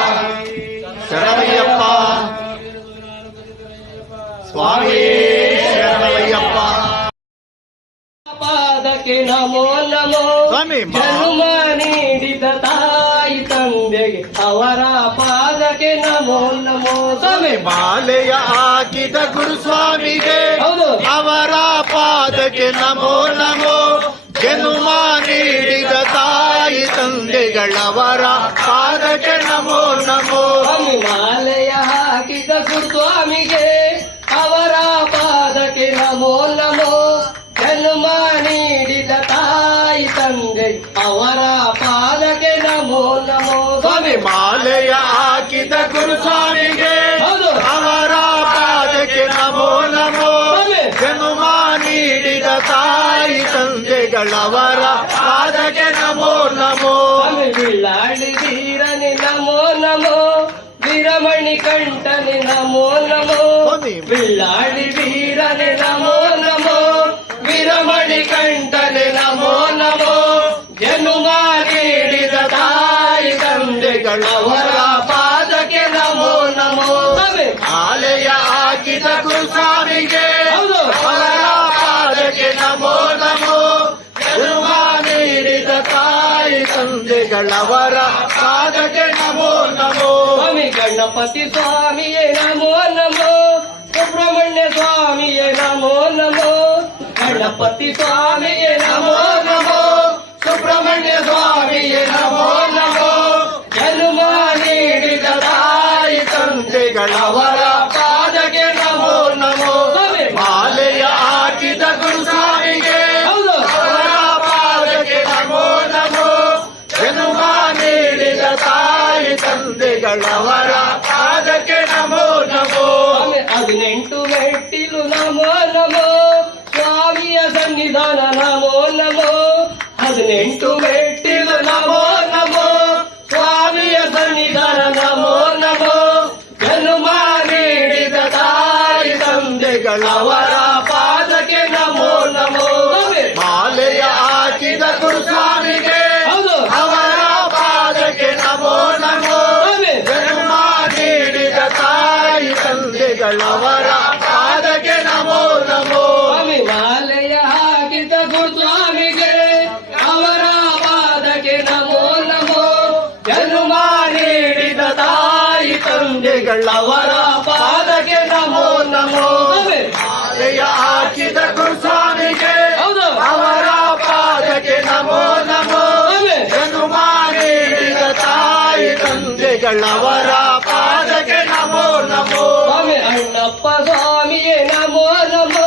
சரணமையப்பா சுவாமி சரணமையப்பா ಪಾದಕ್ಕೆ ನಮೋ ನಮೋ ಸ್ವಾಮಿ ಜನ್ಮ ನೀಡಿದ ತಾಯಿ ತಂದೆಗೆ ಅವರ ಪಾದಕ್ಕೆ ನಮೋ ನಮೋ ಸ್ವಾಮಿ ಮಾಲೆಯ ಹಾಕಿದ ಗುರುಸ್ವಾಮಿಗೆ ಹೌದು ಅವರ ಪಾದಕ್ಕೆ ನಮೋ ನಮೋ ಜನ್ಮ ನೀಡಿದ ತಾಯಿ ತಂದೆಗಳವರ ಪಾದಕ್ಕೆ ನಮೋ ನಮೋ ಸ್ವಾಮಿ ಮಾಲೆಯ ಹಾಕಿದ ಗುರುಸ್ವಾಮಿಗೆ ಅವರ ಪಾದಕ್ಕೆ ನಮೋ ನಮೋ ಜನ್ಮ ನೀಡಿದ ತಾಯಿ ತಂದೆ ಅವರ ಪಾದಕ್ಕೆ ನಮೋ ನಮೋ ಸ್ವಾಮಿ ಮಾಲೆಯ ಹಾಕಿದ ಗುರುಸ್ವಾಮಿಗೆ ಹೌದು ಅವರ ಪಾದಕ್ಕೆ ನಮೋ ನಮೋ ಸ್ವಾಮಿ ಜನ್ಮ ನೀಡಿದ ತಾಯಿ ತಂದೆಗಳವರ ಪಾದಕ್ಕೆ ನಮೋ ನಮೋ ಸ್ವಾಮಿ ಬಿಳ್ಳಾಡಿ ಧೀರನೆ ನಮೋ ನಮೋ ವೀರಮಣಿ ಕಂಠನೆ ನಮೋ ನಮೋ ಸ್ವಾಮಿ ಬಿಳ್ಳಾಡಿ ಧೀರನೆ ನಮೋ ನಮೋ ವೀರಮಣಿ ಕಂಠನೆ ನಮೋ ನಮೋ ಜನ್ಮ ನೀಡಿದ ತಾಯಿ ತಂದೆಗಳವರ ಪಾದಕ್ಕೆ ನಮೋ ನಮೋ ಸ್ವಾಮಿ ಮಾಲೆಯ ಹಾಕಿದ ಗುರುಸ್ವಾಮಿಗೆ ಹೌದು ಅವರ ಪಾದಕ್ಕೆ ನಮೋ ನಮೋ ಜನ್ಮ ನೀಡಿದ ತಾಯಿ ತಂದೆಗಳವರ ಪಾದಕ್ಕೆ ನಮೋ ನಮೋ ಸ್ವಾಮಿ ಗಣಪತಿ ಸ್ವಾಮಿಯೇ ನಮೋ ನಮೋ ಸುಬ್ರಹ್ಮಣ್ಯ ಸ್ವಾಮಿಯೇ ನಮೋ ನಮೋ ಗಣಪತಿ ಸ್ವಾಮಿಯೇ ನಮೋ ನಮೋ ಸುಬ್ರಹ್ಮಣ್ಯ ಸ್ವಾಮಿಯೇ ನಮೋ ನಮೋ ಜನ್ಮ ನೀಡಿದ ತಾಯಿ ತಂದೆಗಳವರ ಪಾದಕ್ಕೆ ನಮೋ ನಮೋ ಸ್ವಾಮಿ ಮಾಲೆಯ ಹಾಕಿದ ಗುರುಸ್ವಾಮಿಗೆ ಹೌದು ಅವರ ಪಾದಕ್ಕೆ ನಮೋ ನಮೋ ಜನ್ಮ ನೀಡಿದ ತಾಯಿ ತಂದೆಗಳವರ ಪಾದಕ್ಕೆ ನಮೋ ನಮೋ ಸನ್ನಿಧಾನ ನಮೋ ನಮೋ 18 ಮೆಟ್ಟಿಲು ನಮೋ ನಮೋ ಸ್ವಾಮಿಯ ಸನ್ನಿಧಾನ ನಮೋ ನಮೋ ಜನ್ಮ ನೀಡಿದ ತಾಯಿ ತಂದೆಗಳವರ ಪಾದಕ್ಕೆ ನಮೋ ನಮೋ ಮಾಲೆಯ ಹಾಕಿದ ಗುರುಸ್ವಾಮಿಗೆ ಹೌದು ಅವರ ಪಾದಕ್ಕೆ ನಮೋ ನಮೋ ಜನ್ಮ ನೀಡಿದ ತಾಯಿ ತಂದೆಗಳವರ ಪಾದಕ್ಕೆ ನಮೋ ನಮೋ ಸ್ವಾಮಿ ಮಾಲೆಯ ಹಾಕಿದ ಗುರುಸ್ವಾಮಿಗೆ ಅವರ ಪಾದಕ್ಕೆ ನಮೋ ನಮೋ ಜನ್ಮ ನೀಡಿದ ತಾಯಿ ತಂದೆಗಳವರ ಪಾದಕ್ಕೆ ನಮೋ ನಮೋ ಮಾಲೆಯ ಹಾಕಿದ ಗುರುಸ್ವಾಮಿಗೆ ಹೌದು ಅವರ ಪಾದಕ್ಕೆ ನಮೋ ನಮೋ ಜನ್ಮ ನೀಡಿದ ತಾಯಿ ತಂದೆಗಳವರ ಪಾದಕ್ಕೆ ನಮೋ ನಮೋ ಸ್ವಾಮಿ ಅಣ್ಣಪ್ಪ ಸ್ವಾಮಿಯೇ ನಮೋ ನಮೋ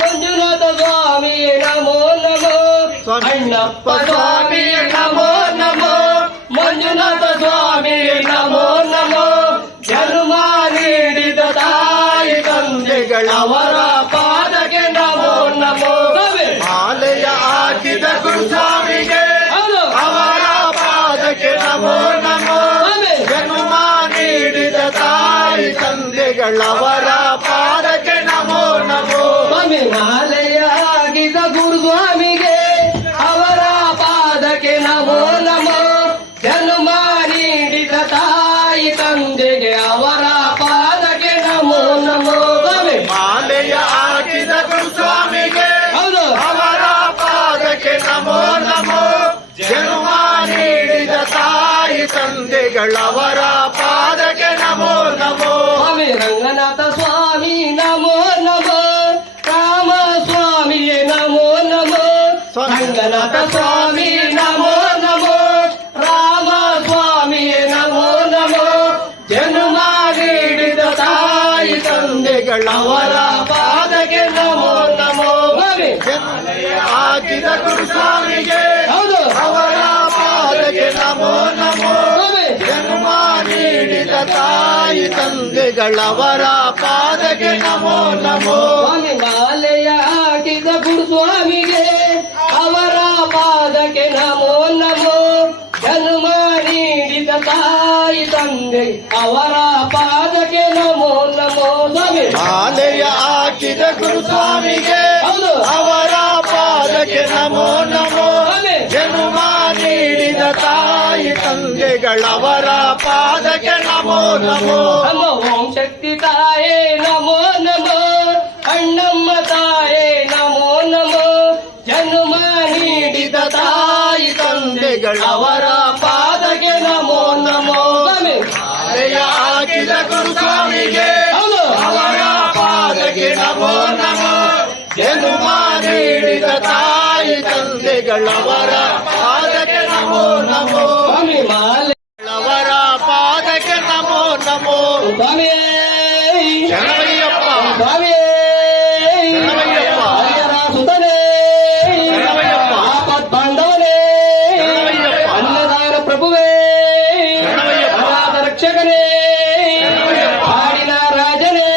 ಮಂಜುನಾಥ ಸ್ವಾಮಿಯೇ ನಮೋ ನಮೋ ಅಣ್ಣಪ್ಪ ಸ್ವಾಮಿಯೇ ನಮೋ ನಮೋ ಮಂಜುನಾಥ ಸ್ವಾಮಿಯೇ ನಮೋ ನಮೋ ಜನ್ಮ ನೀಡಿದ ತಾಯಿ ತಂದೆಗಳವರ ಪಾದಕ್ಕೆ ನಮೋ ನಮೋ ಮಾಲೆಯ ಹಾಕಿದ ಗುರುಸ್ವಾಮಿಗೆ ಹೌದು ಅವರ ಪಾದಕ್ಕೆ ನಮೋ ನಮೋ ಜನ್ಮ ನೀಡಿದ ತಾಯಿ ತಂದೆಗಳವರ ಪಾದಕ್ಕೆ ನಮೋ ನಮೋ ಸ್ವಾಮಿ ಮಾಲೆಯ ಆಗಿದ ಗುರುಸ್ವಾಮಿಗೆ ಅವರ ಪಾದಕ್ಕೆ ನಮೋ ನಮೋ ಜನ್ಮ ನೀಡಿದ ತಾಯಿ ತಂದೆಗೆ ಅವರ ಪಾದಕ್ಕೆ ನಮೋ ನಮೋ ಸ್ವಾಮಿ ಮಾಲೆಯ ಹಾಕಿದ ಗುರುಸ್ವಾಮಿಗೆ ಹೌದು ಅವರ ಪಾದಕ್ಕೆ ನಮೋ ನಮೋ ಜನ್ಮ ನೀಡಿದ ತಾಯಿ ತಂದೆಗಳವರ ಪಾದಕ್ಕೆ ನಮೋ ನಮೋ ಸ್ವಾಮಿ ರಂಗನಾಥ ಸ್ವಾಮಿ ನಮೋ ನಮೋ ರಾಮ ಸ್ವಾಮಿಯೇ ನಮೋ ನಮೋ ರಂಗನಾಥ ಸ್ವಾಮಿ ನಮೋ ನಮೋ ರಾಮ ಸ್ವಾಮಿಯೇ ನಮೋ ನಮೋ ಜನ್ಮ ನೀಡಿದ ತಾಯಿ ತಂದೆಗಳವರ ಪಾದಕ್ಕೆ ನಮೋ ನಮೋ ಸ್ವಾಮಿ ಹಾಕಿದ ಗುರುಸ್ವಾಮಿಗೆ ಹೌದು ಅವರ ಪಾದಕ್ಕೆ ನಮೋ ನಮೋ ಸ್ವಾಮಿ ಜನ್ಮ ನೀಡಿದ ತಾಯಿ ತಂದೆಗಳವರ ಪಾದಕ್ಕೆ ನಮೋ ನಮೋ ಸ್ವಾಮಿ ಮಾಲೆಯ ಹಾಕಿದ ಗುರುಸ್ವಾಮಿಗೆ ಅವರ ಪಾದಕ್ಕೆ ನಮೋ ನಮೋ ಜನ್ಮ ನೀಡಿದ ತಾಯಿ ತಂದೆ ಅವರ ಪಾದಕ್ಕೆ ನಮೋ ನಮೋ ಸ್ವಾಮಿ ಮಾಲೆಯ ಹಾಕಿದ ಗುರುಸ್ವಾಮಿಗೆ ಹೌದು ಅವರ ಪಾದಕ್ಕೆ ನಮೋ ನಮೋ ಸ್ವಾಮಿ ಜನ್ಮ ನೀಡಿದ ತಾಯಿ ತಂದೆಗಳವರ ಪಾದಕ್ಕೆ ನಮೋ ನಮೋ ನಮ್ಮ ಓಂ ಶಕ್ತಿ ತಾಯೇ ನಮೋ ನಮೋ ಅಣ್ಣಮ್ಮ ತಾಯೇ ನಮೋ ನಮೋ ಜನ್ಮ ನೀಡಿದ ತಾಯಿ ತಂದೆಗಳವರ ಪಾದಕ್ಕೆ ನಮೋ ನಮೋ ಸ್ವಾಮಿ ಮಾಲೆಯ ಹಾಕಿದ ಗುರುಸ್ವಾಮಿಗೆ ಹೌದು ಅವರ ಪಾದಕ್ಕೆ ನಮೋ ನಮೋ ಜನ್ಮ ನೀಡಿದ ತಾಯಿ ತಂದೆಗಳವರ ಪಾದಕ್ಕೆ ನಮೋ ನಮೋ ಸ್ವಾಮಿ ಮಾಲೆ ಅವರ ಪಾದಕ್ಕೆ ನಮೋ ನಮೋ ಸ್ವಾಮಿಯೇ ಶರಣಯ್ಯಪ್ಪ ಸ್ವಾಮಿಯೇ ಶರಣಯ್ಯಪ್ಪ. ಹರಿಹರ ಸುತನೇ ಶರಣಯ್ಯಪ್ಪ. ಆಪತ್ ಬಾಂಧವನೇ ಶರಣಯ್ಯಪ್ಪ. ಅನ್ನದಾನ ಪ್ರಭುವೇ ಶರಣಯ್ಯಪ್ಪ. ಅನಾಥ ರಕ್ಷಕನೇ ಶರಣಯ್ಯಪ್ಪ. ಹಾಡಿನ ರಾಜನೇ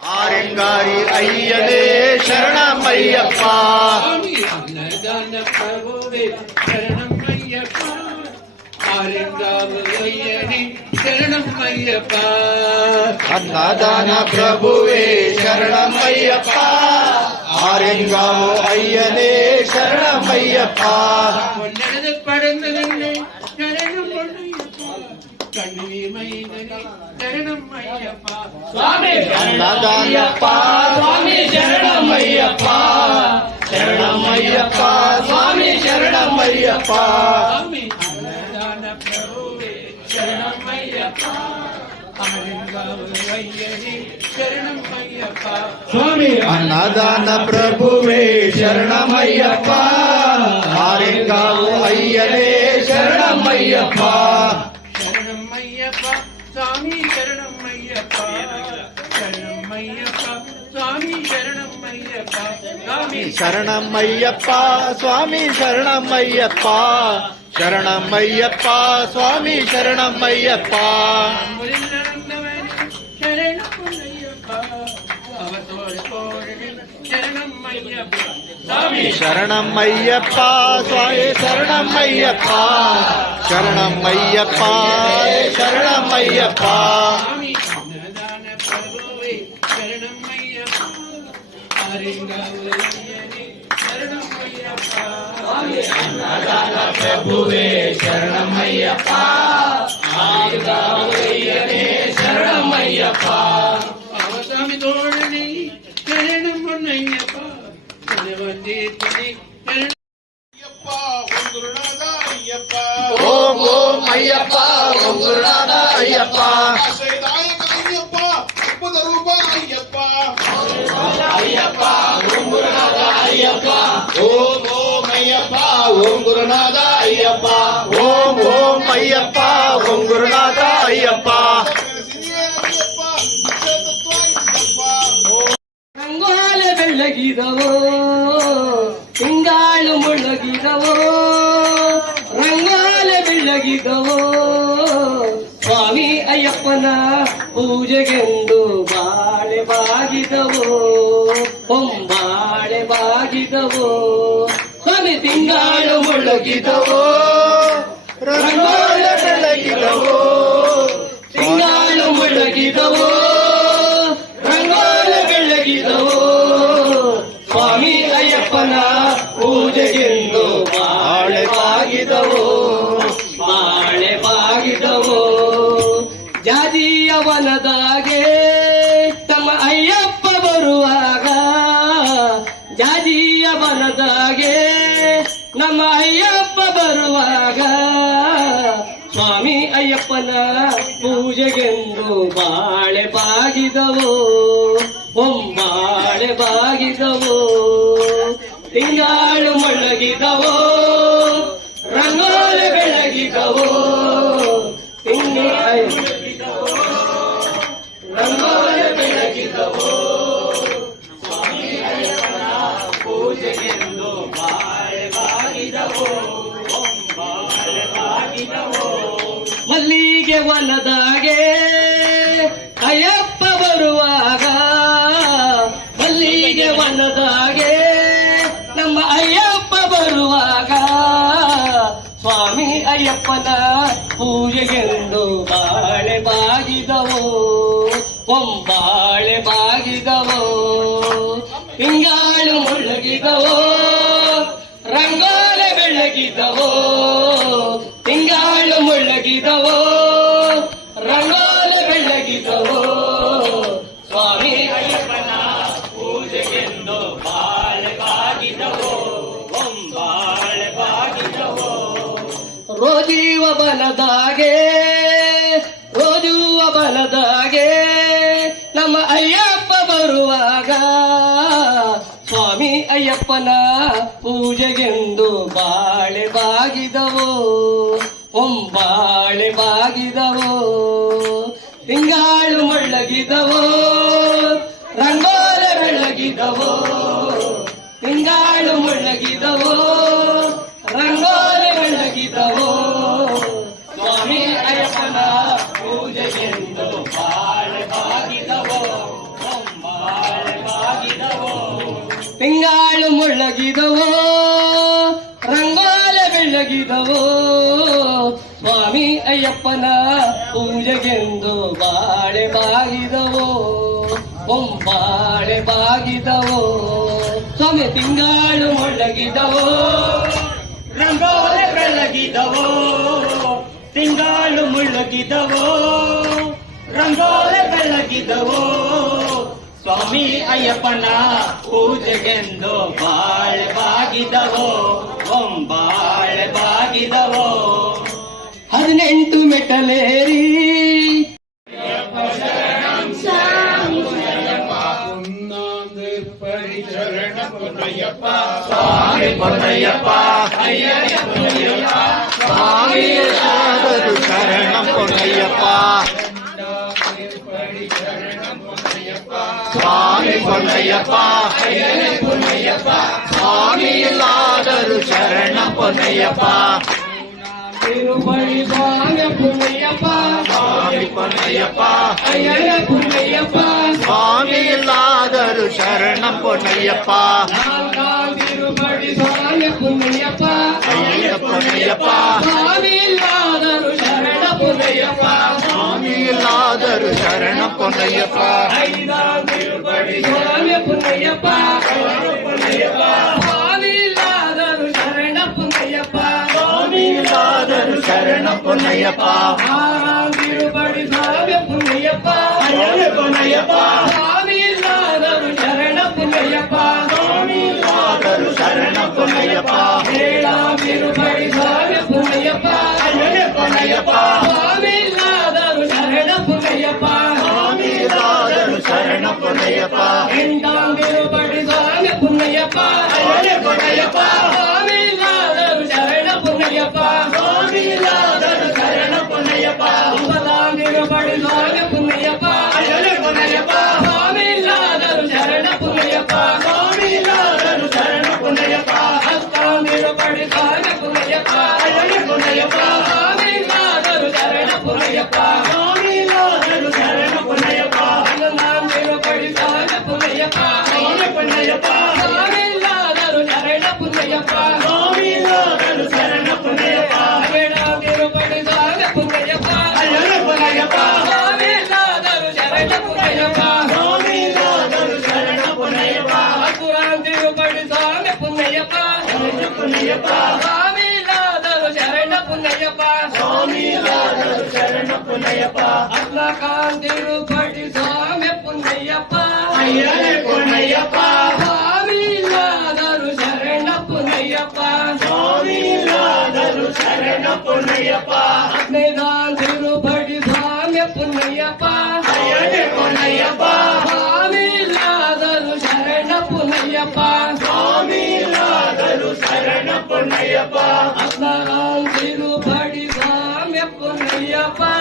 ಆರೆಂಗಾರಿ ಅಯ್ಯನೇ ಶರಣಮಯ್ಯಪ್ಪ ಸ್ವಾಮಿ ಅನ್ನದಾನ ಪ್ರಭುವೇ ಶರಣಮಯ್ಯಪ್ಪ ಆರೆಂಗಾವಯ್ಯನೇ ಶರಣಮಯ್ಯಪ್ಪ ಅನ್ನದಾನ ಪ್ರಭುವೇ ಶರಣಮಯ್ಯಪ್ಪ ಆರೆಂಗಾವು ಅಯ್ಯನೇ ಶರಣಮಯ್ಯಪ್ಪ பொன்னது படந்ததில்லை சரணம் பொன்னையப்பா கண்ணி மைந்தனே சரணம் ஐயப்பா ಸ್ವಾಮಿ ಅನ್ನದಾನಪ್ಪ ಸ್ವಾಮಿ ಶರಣಮಯ್ಯಪ್ಪ ಶರಣಮಯ್ಯಪ್ಪ ಸ್ವಾಮಿ ಶರಣಮಯ್ಯಪ್ಪ சுவாமி அன்னதான பிரபுவே சரணம் ஐயப்பா ஆனந்தாவையனே சரணம் ஐயப்பா ಸ್ವಾಮಿ ಅನ್ನದಾನ ಪ್ರಭುವೇ ಶರಣಮಯ್ಯಪ್ಪ ಆರೆಂಗಾವು ಅಯ್ಯನೇ ಶರಣಮಯ್ಯಪ್ಪ சரணம் ஐயப்பா சுவாமி சரணம் ஐயப்பா சரணம் ஐயப்பா சுவாமி சரணம் ஐயப்பா சுவாமி ಶರಣಮಯ್ಯಪ್ಪ ಸ್ವಾಮಿ ಶರಣಮಯ್ಯಪ್ಪ ಶರಣಮಯ್ಯಪ್ಪ ಸ್ವಾಮಿ ಶರಣಮಯ್ಯಪ್ಪ சரணம் ஐயப்பா அவத்தோடு கோழனில் சரணம் ஐயப்பா ಸ್ವಾಮಿ ಶರಣಮಯ್ಯಪ್ಪ ಸ್ವಾಮಿ ಶರಣಮಯ್ಯಪ್ಪ ಶರಣಮಯ್ಯಪ್ಪ ಶರಣಮಯ್ಯಪ್ಪ ಸ್ವಾಮಿ ಅನ್ನದಾನ ಪ್ರಭುವೇ ಶರಣಮಯ್ಯಪ್ಪ ಆರಿಂಗಾವಯ್ಯನೇ ಶರಣಮಯ್ಯಪ್ಪ ಸ್ವಾಮಿ ಅನ್ನದಾನ ಪ್ರಭುವೇ ಶರಣಮಯ್ಯಪ್ಪ ಆಯುಧಾವಯ್ಯನೇ ಶರಣಮಯ್ಯಪ್ಪ ಅವಸ್ವಾಮಿ ತೋಳನೆ ಶರಣಮಯ್ಯಪ್ಪ ಶರಣವಂದೇ ತುದಿ ಶರಣ ಓಂ ಓಂ ಅಯ್ಯಪ್ಪ ಓಂ ಗುರುನಾಥ ಅಯ್ಯಪ್ಪ ಅಯ್ಯಪ್ಪ ಓಂ ಗುರುನಾಥ ಅಯ್ಯಪ್ಪ ಓಂ ಓಂ ಅಯ್ಯಪ್ಪ ಓಂ ಗುರುನಾಥ ಅಯ್ಯಪ್ಪ ಓಂ ಓಂ ಅಯ್ಯಪ್ಪ ಓಂ ಗುರುನಾಥ ಅಯ್ಯಪ್ಪ ರಂಗೋಲೆ ಬೆಳ್ಳಗಿದವೋ ತಿಂಗಾಳು ಮುಳ್ಳಗಿದವೋ ರಂಗೋಲೆ ಬೆಳ್ಳಗಿದವೋ ಸ್ವಾಮಿ ಅಯ್ಯಪ್ಪನ ಪೂಜೆಗೆಂದು ಬಾಳೆ ಬಾಗಿದವೋ ಹೊಂಬಾಳೆ ಬಾಗಿದವೋ ಸ್ವಾಮಿ ತಿಂಗಾಳು ಮುಳ್ಳಗಿದವೋ ರಂಗೋಲೆ ಬೆಳಗಿದವೋ ತಿಂಗಾಳು ಮುಳ್ಳಗಿದವೋ ರಂಗೋಲೆ ಬೆಳ್ಳಗಿದವೋ ಸ್ವಾಮಿ ಅಯ್ಯಪ್ಪನ ಪೂಜೆಗೆಂದು ಬಾಳೆ ಬಾಗಿದವೋ ಬಾಳೆ ಬಾಗಿದವೋ ಜಾಜಿಯ ವನದಾಗೆ ತಮ್ಮ ಅಯ್ಯಪ್ಪ ಬರುವಾಗ ಜಾಜಿಯ ವನದಾಗೆ ನಮ್ಮ ಅಯ್ಯಪ್ಪ ಬರುವಾಗ ಸ್ವಾಮಿ ಅಯ್ಯಪ್ಪನ ಪೂಜೆಗೆಂದು ಬಾಳೆ ಬಾಗಿದವೋ ಹೊಂಬಾಳೆ ಬಾಗಿದವೋ ತಿಂಗಾಳು ಮೊಳಗಿದವೋ ರಂಗೋಲೆ ಬೆಳಗಿದವೋ ರಂಗೋಲೆ ಬೆಳಗಿದವೋ ಸ್ವಾಮಿ ಅಯ್ಯಪ್ಪನ ಪೂಜೆಗೆಂದು ಬಾಳೆ ಬಾಗಿದವೋ ಹೊಂಬಾಳೆ ಬಾಗಿದವೋ ಮಲ್ಲಿಗೆ ವನದಾಗೆ ಅಯ್ಯಪ್ಪ ಬರುವಾಗ ಮಲ್ಲಿಗೆ ವನದಾಗೆ ನಮ್ಮ ಅಯ್ಯಪ್ಪ ಬರುವಾಗ ಸ್ವಾಮಿ ಅಯ್ಯಪ್ಪನ ಪೂಜೆಗೆಂದು ಬಾಳೆ ಬಾಗಿದವೋ ಹೊಂಬಾಳೆ ಬಾಗಿದವೋ ತಿಂಗಾಳು ಮುಳುಗಿದವೋ ರಂಗೋಲೆ ಬೆಳಗಿದವೋ ತಿಂಗಾಳು ಮುಳುಗಿದವೋ ರಂಗೋಲೆ ಬೆಳಗಿದವೋ ಸ್ವಾಮಿ ಅಯ್ಯಪ್ಪನ ಪೂಜೆಗೆಂದು ಬಾಳೆ ಬಾಗಿದವೋ ಹೊಂಬಾಳೆ ಬಾಗಿದವೋ ರೋಜೀವ ಬನದಾಗೆ ರೋಜುವ ಬನದಾಗೆ ನಮ್ಮ ಅಯ್ಯಪ್ಪ ಬರುವಾಗ ಸ್ವಾಮಿ ಅಯ್ಯಪ್ಪನ ಪೂಜೆಗೆಂದು ಬಾಳೆ ಬಾಗಿದವೋ ಹೊಂಬಾಳೆ ಬಾಗಿದವೋ ತಿಂಗಾಳು ಮಳ್ಳಗಿದವೋ ರಂಗೋಲೆ ಬೆಳ್ಳಗಿದವೋ ತಿಂಗಾಳು ಮುಳ್ಳಗಿದವೋ ರಂಗೋಲೆ ಬೆಳ್ಳಗಿದವೋ ಸ್ವಾಮಿ ಅಯ್ಯಪ್ಪನ ಪೂಜೆಗೆಂದು ಬಾಳೆ ಬಾಗಿದವೋ ಹೊಂಬಾಳೆ ಬಾಗಿದವೋ ತಿಂಗಾಳು ಮುಳ್ಳಗಿದವೋ ರಂಗೋಲೆ ಬೆಳ್ಳಗಿದವೋ ಸ್ವಾಮಿ ಅಯ್ಯಪ್ಪನ ಪೂಜೆಗೆಂದು ಬಾಳೆ ಬಾಗಿದವೋ ಹೊಂಬಾಳೆ ಬಾಗಿದವೋ ಸ್ವಾಮಿ ತಿಂಗಾಳು ಮುಳ್ಳಗಿದವೋ ರಂಗೋಲೆ ಬೆಳಗಿದವೋ ತಿಂಗಾಳು ಮುಳ್ಳಗಿದವೋ ರಂಗೋಲೆ ಬೆಳಗಿದವೋ ಸ್ವಾಮಿ ಅಯ್ಯಪ್ಪನ ಪೂಜೆಗೆಂದು ಬಾಳೆ ಬಾಗಿದವೋ ಹೊಂಬಾಳೆ ಬಾಗಿದವೋ 18 ಮೆಟ್ಟಲೇರಿ ಸ್ವಾಮಿ ಪೊನ್ನಯ್ಯಪ್ಪ ಸ್ವಾಮಿ ಶರಣರು ಶರಣಂ ಪೊನ್ನಯ್ಯಪ್ಪ ಸ್ವಾಮಿ ಪೊನ್ನಯ್ಯಪ್ಪ ಸ್ವಾಮಿ ಎಲ್ಲಾದರೂ ಶರಣಂ ಪೊನ್ನಯ್ಯಪ್ಪ ತಿರುಪತಿ ಸ್ವಾಮಿ ಪುಣ್ಯಪ್ಪ ಸ್ವಾಮಿ ಪೊನ್ನಯ್ಯಪ್ಪ ಅಯ್ಯಯ್ಯ ಪುಣ್ಯಪ್ಪ ಸ್ವಾಮಿ ಎಲ್ಲಾದರೂ சுவாமியில்லாதரு சரணம் பொன்னையப்பா நான்காம் திருப்படி சுவாமி புண்ணியப்பா பொன்னையப்பா சுவாமியில்லாதரு சரண புண்ணியப்பா சுவாமியில்லாதரு சரணம் பொன்னையப்பா ஐந்தாம் திருப்படி சுவாமி புண்ணியப்பா சுவாமியில்லாதரு சரண புண்ணியப்பா சுவாமியில்லாதரு சரணம் பொன்னையப்பா ஆறாம் திருப்படி சுவாமி புண்ணியப்பா பொன்னையப்பா சுவாமியில்லாதரு சரண புண்ணியப்பா சுவாமியில்லாதரு சரணம் பொன்னையப்பா ஏழாம் திருப்படி சுவாமி புண்ணியப்பா பொன்னையப்பா சுவாமியில்லாதரு சரண புண்ணியப்பா சுவாமியில்லாதரு சரணம் பொன்னையப்பா எட்டாம் திருப்படி சுவாமி புண்ணியப்பா பொன்னையப்பா சுவாமியில்லாதரு சரண புண்ணியப்பா சுவாமியில்லாதரு சரணம் பொன்னையப்பா ஒன்பதாம் திருப்படி சுவாமி புண்ணியப்பா பொன்னையப்பா சுவாமியில்லாதரு சரண புண்ணியப்பா சுவாமியில்லாதரு சரணம் பொன்னையப்பா பத்தாம் திருப்படி சுவாமி புண்ணியப்பா பொன்னையப்பா சுவாமியில்லாதரு சரண புண்ணியப்பா சுவாமியில்லாதரு சரணம் பொன்னையப்பா பன்னெண்டாம் திருப்படி சுவாமி புண்ணியப்பா பொன்னையப்பா சுவாமியில்லாதரு சரண புண்ணியப்பா சுவாமியில்லாதரு சரணம் பொன்னையப்பா ஏழாம் திருப்படி சுவாமி புண்ணியப்பா பொன்னையப்பா சுவாமியில்லாதரு சரண புண்ணியப்பா சுவாமியில்லாதரு சரணம் பொன்னையப்பா அசுராம் திருப்படி சுவாமி புண்ணியப்பா பொன்னையப்பா சுவாமியில்லாதரு சரண புண்ணியப்பா சுவாமியில்லாதரு சரணம் பொன்னையப்பா அஸ்லகாம் திருப்படி சுவாமி புண்ணியப்பா பொன்னையப்பா சுவாமியில்லாதரு சரண புண்ணியப்பா சுவாமியில்லாதரு சரணம் பொன்னையப்பா அக்னிதாம் திருப்படி சுவாமி புண்ணியப்பா பொன்னையப்பா சுவாமியில்லாதரு சரண புண்ணியப்பா சுவாமியில்லாதரு சரணம் பொன்னையப்பா அஸ்லகாம் திருப்படி சுவாமி புண்ணியப்பா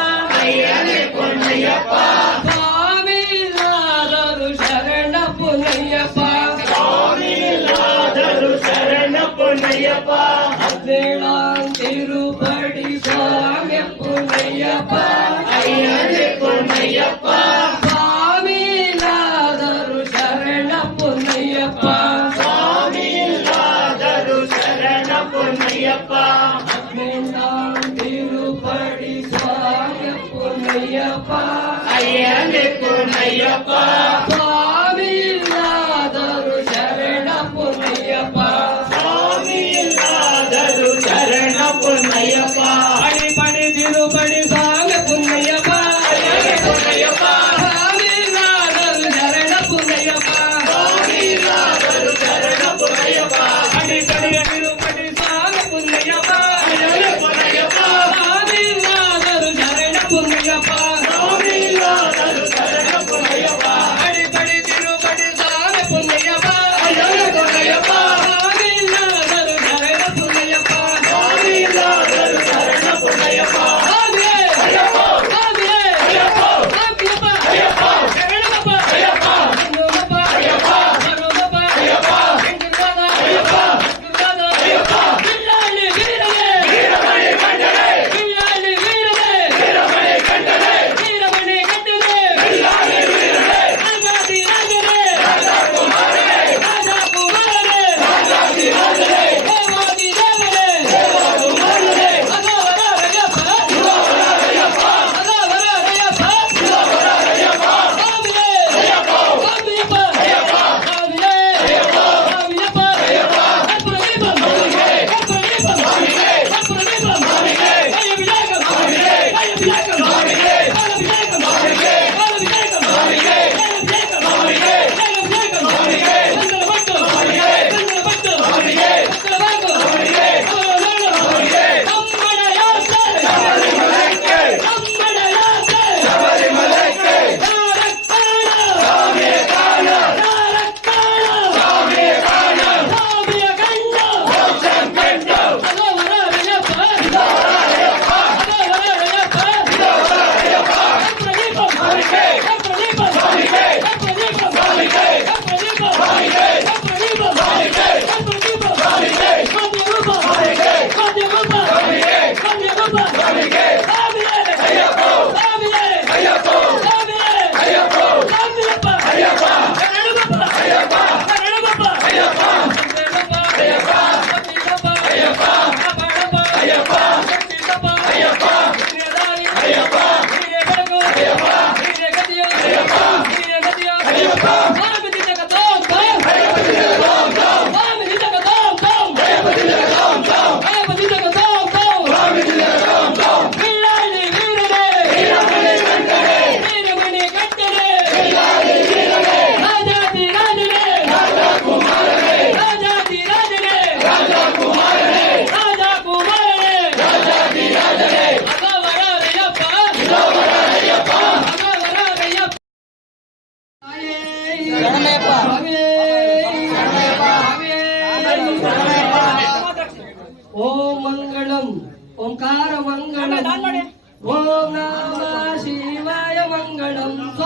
பொன்னையப்பா சுவாமியில்லாதரு சரண புண்ணியப்பா சுவாமியில்லாதரு சரணம் பொன்னையப்பா பதினேழாம் திருப்படி சுவாமி புண்ணியப்பா பொன்னையப்பா சுவாமியில்லாதரு சரண புண்ணியப்பா சுவாமியில்லாதரு சரணம் பொன்னையப்பா பதினெண்டாம் திருப்படி சுவாமி புண்ணியப்பா பொன்னையப்பா சுவாமியில்லாதரு சரண புண்ணியப்பா சுவாமியில்லாதரு சரணம் பொன்னையப்பா அடிப்படி திருப்படி சுவாமி புண்ணியப்பா பொன்னையப்பா சுவாமியில்லாதரு சரண புண்ணியப்பா சுவாமியில்லாதரு சரணம் பொன்னையப்பா அடிப்படி திருப்படி சுவாமி புண்ணியப்பா பொன்னையப்பா சுவாமியில்லாதரு சரண புண்ணியப்பா சுவாமியில்லாதரு சரணம் பொன்னையப்பா அடிப்படி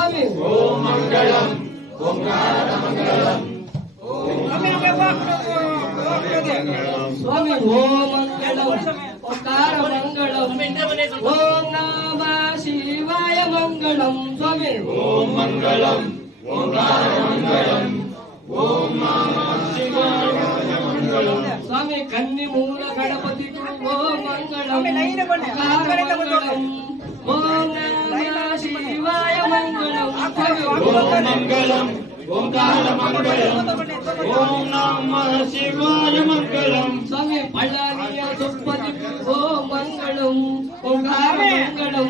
ಸ್ವಾಮಿ ಓಂ ಮಂಗಳಂ ಓಂಕಾರ ಮಂಗಳಂ ಸ್ವಾಮಿ ಓಂ ಮಂಗಳಂ ಓಂಕಾರ ಮಂಗಳಂ ಓಂ ನಮ ಶಿವಾಯ ಮಂಗಳಂ ಸ್ವಾಮಿ ಓಂ ಮಂಗಳಂ ಓಂಕಾರ ಮಂಗಳಂ ಓಂ ನಮಃ ಶಿವಾಯ ಮಂಗಳಂ ಸ್ವಾಮಿ ಕನ್ನಿ ಮೂಲ ಗಣಪತಿ ಓಂ ಮಂಗಳಂ ಓಂಕಾರ ಮಂಗಳಂ ಓಂ ನಮ ಶಿವಾಯ ಮಂಗಳಂ ಸ್ವಾಮಿ ಓಂ ಮಂಗಳಂ ಓಂಕಾರ ಮಂಗಳಂ ಓಂ ನಮಃ ಶಿವಾಯ ಮಂಗಳಂ ಸ್ವಾಮಿ ಪಳ್ಳಾನಿಯ ಸುಪ್ಪದಿ ಓಂ ಮಂಗಳಂ ಓಂಕಾರ ಮಂಗಳಂ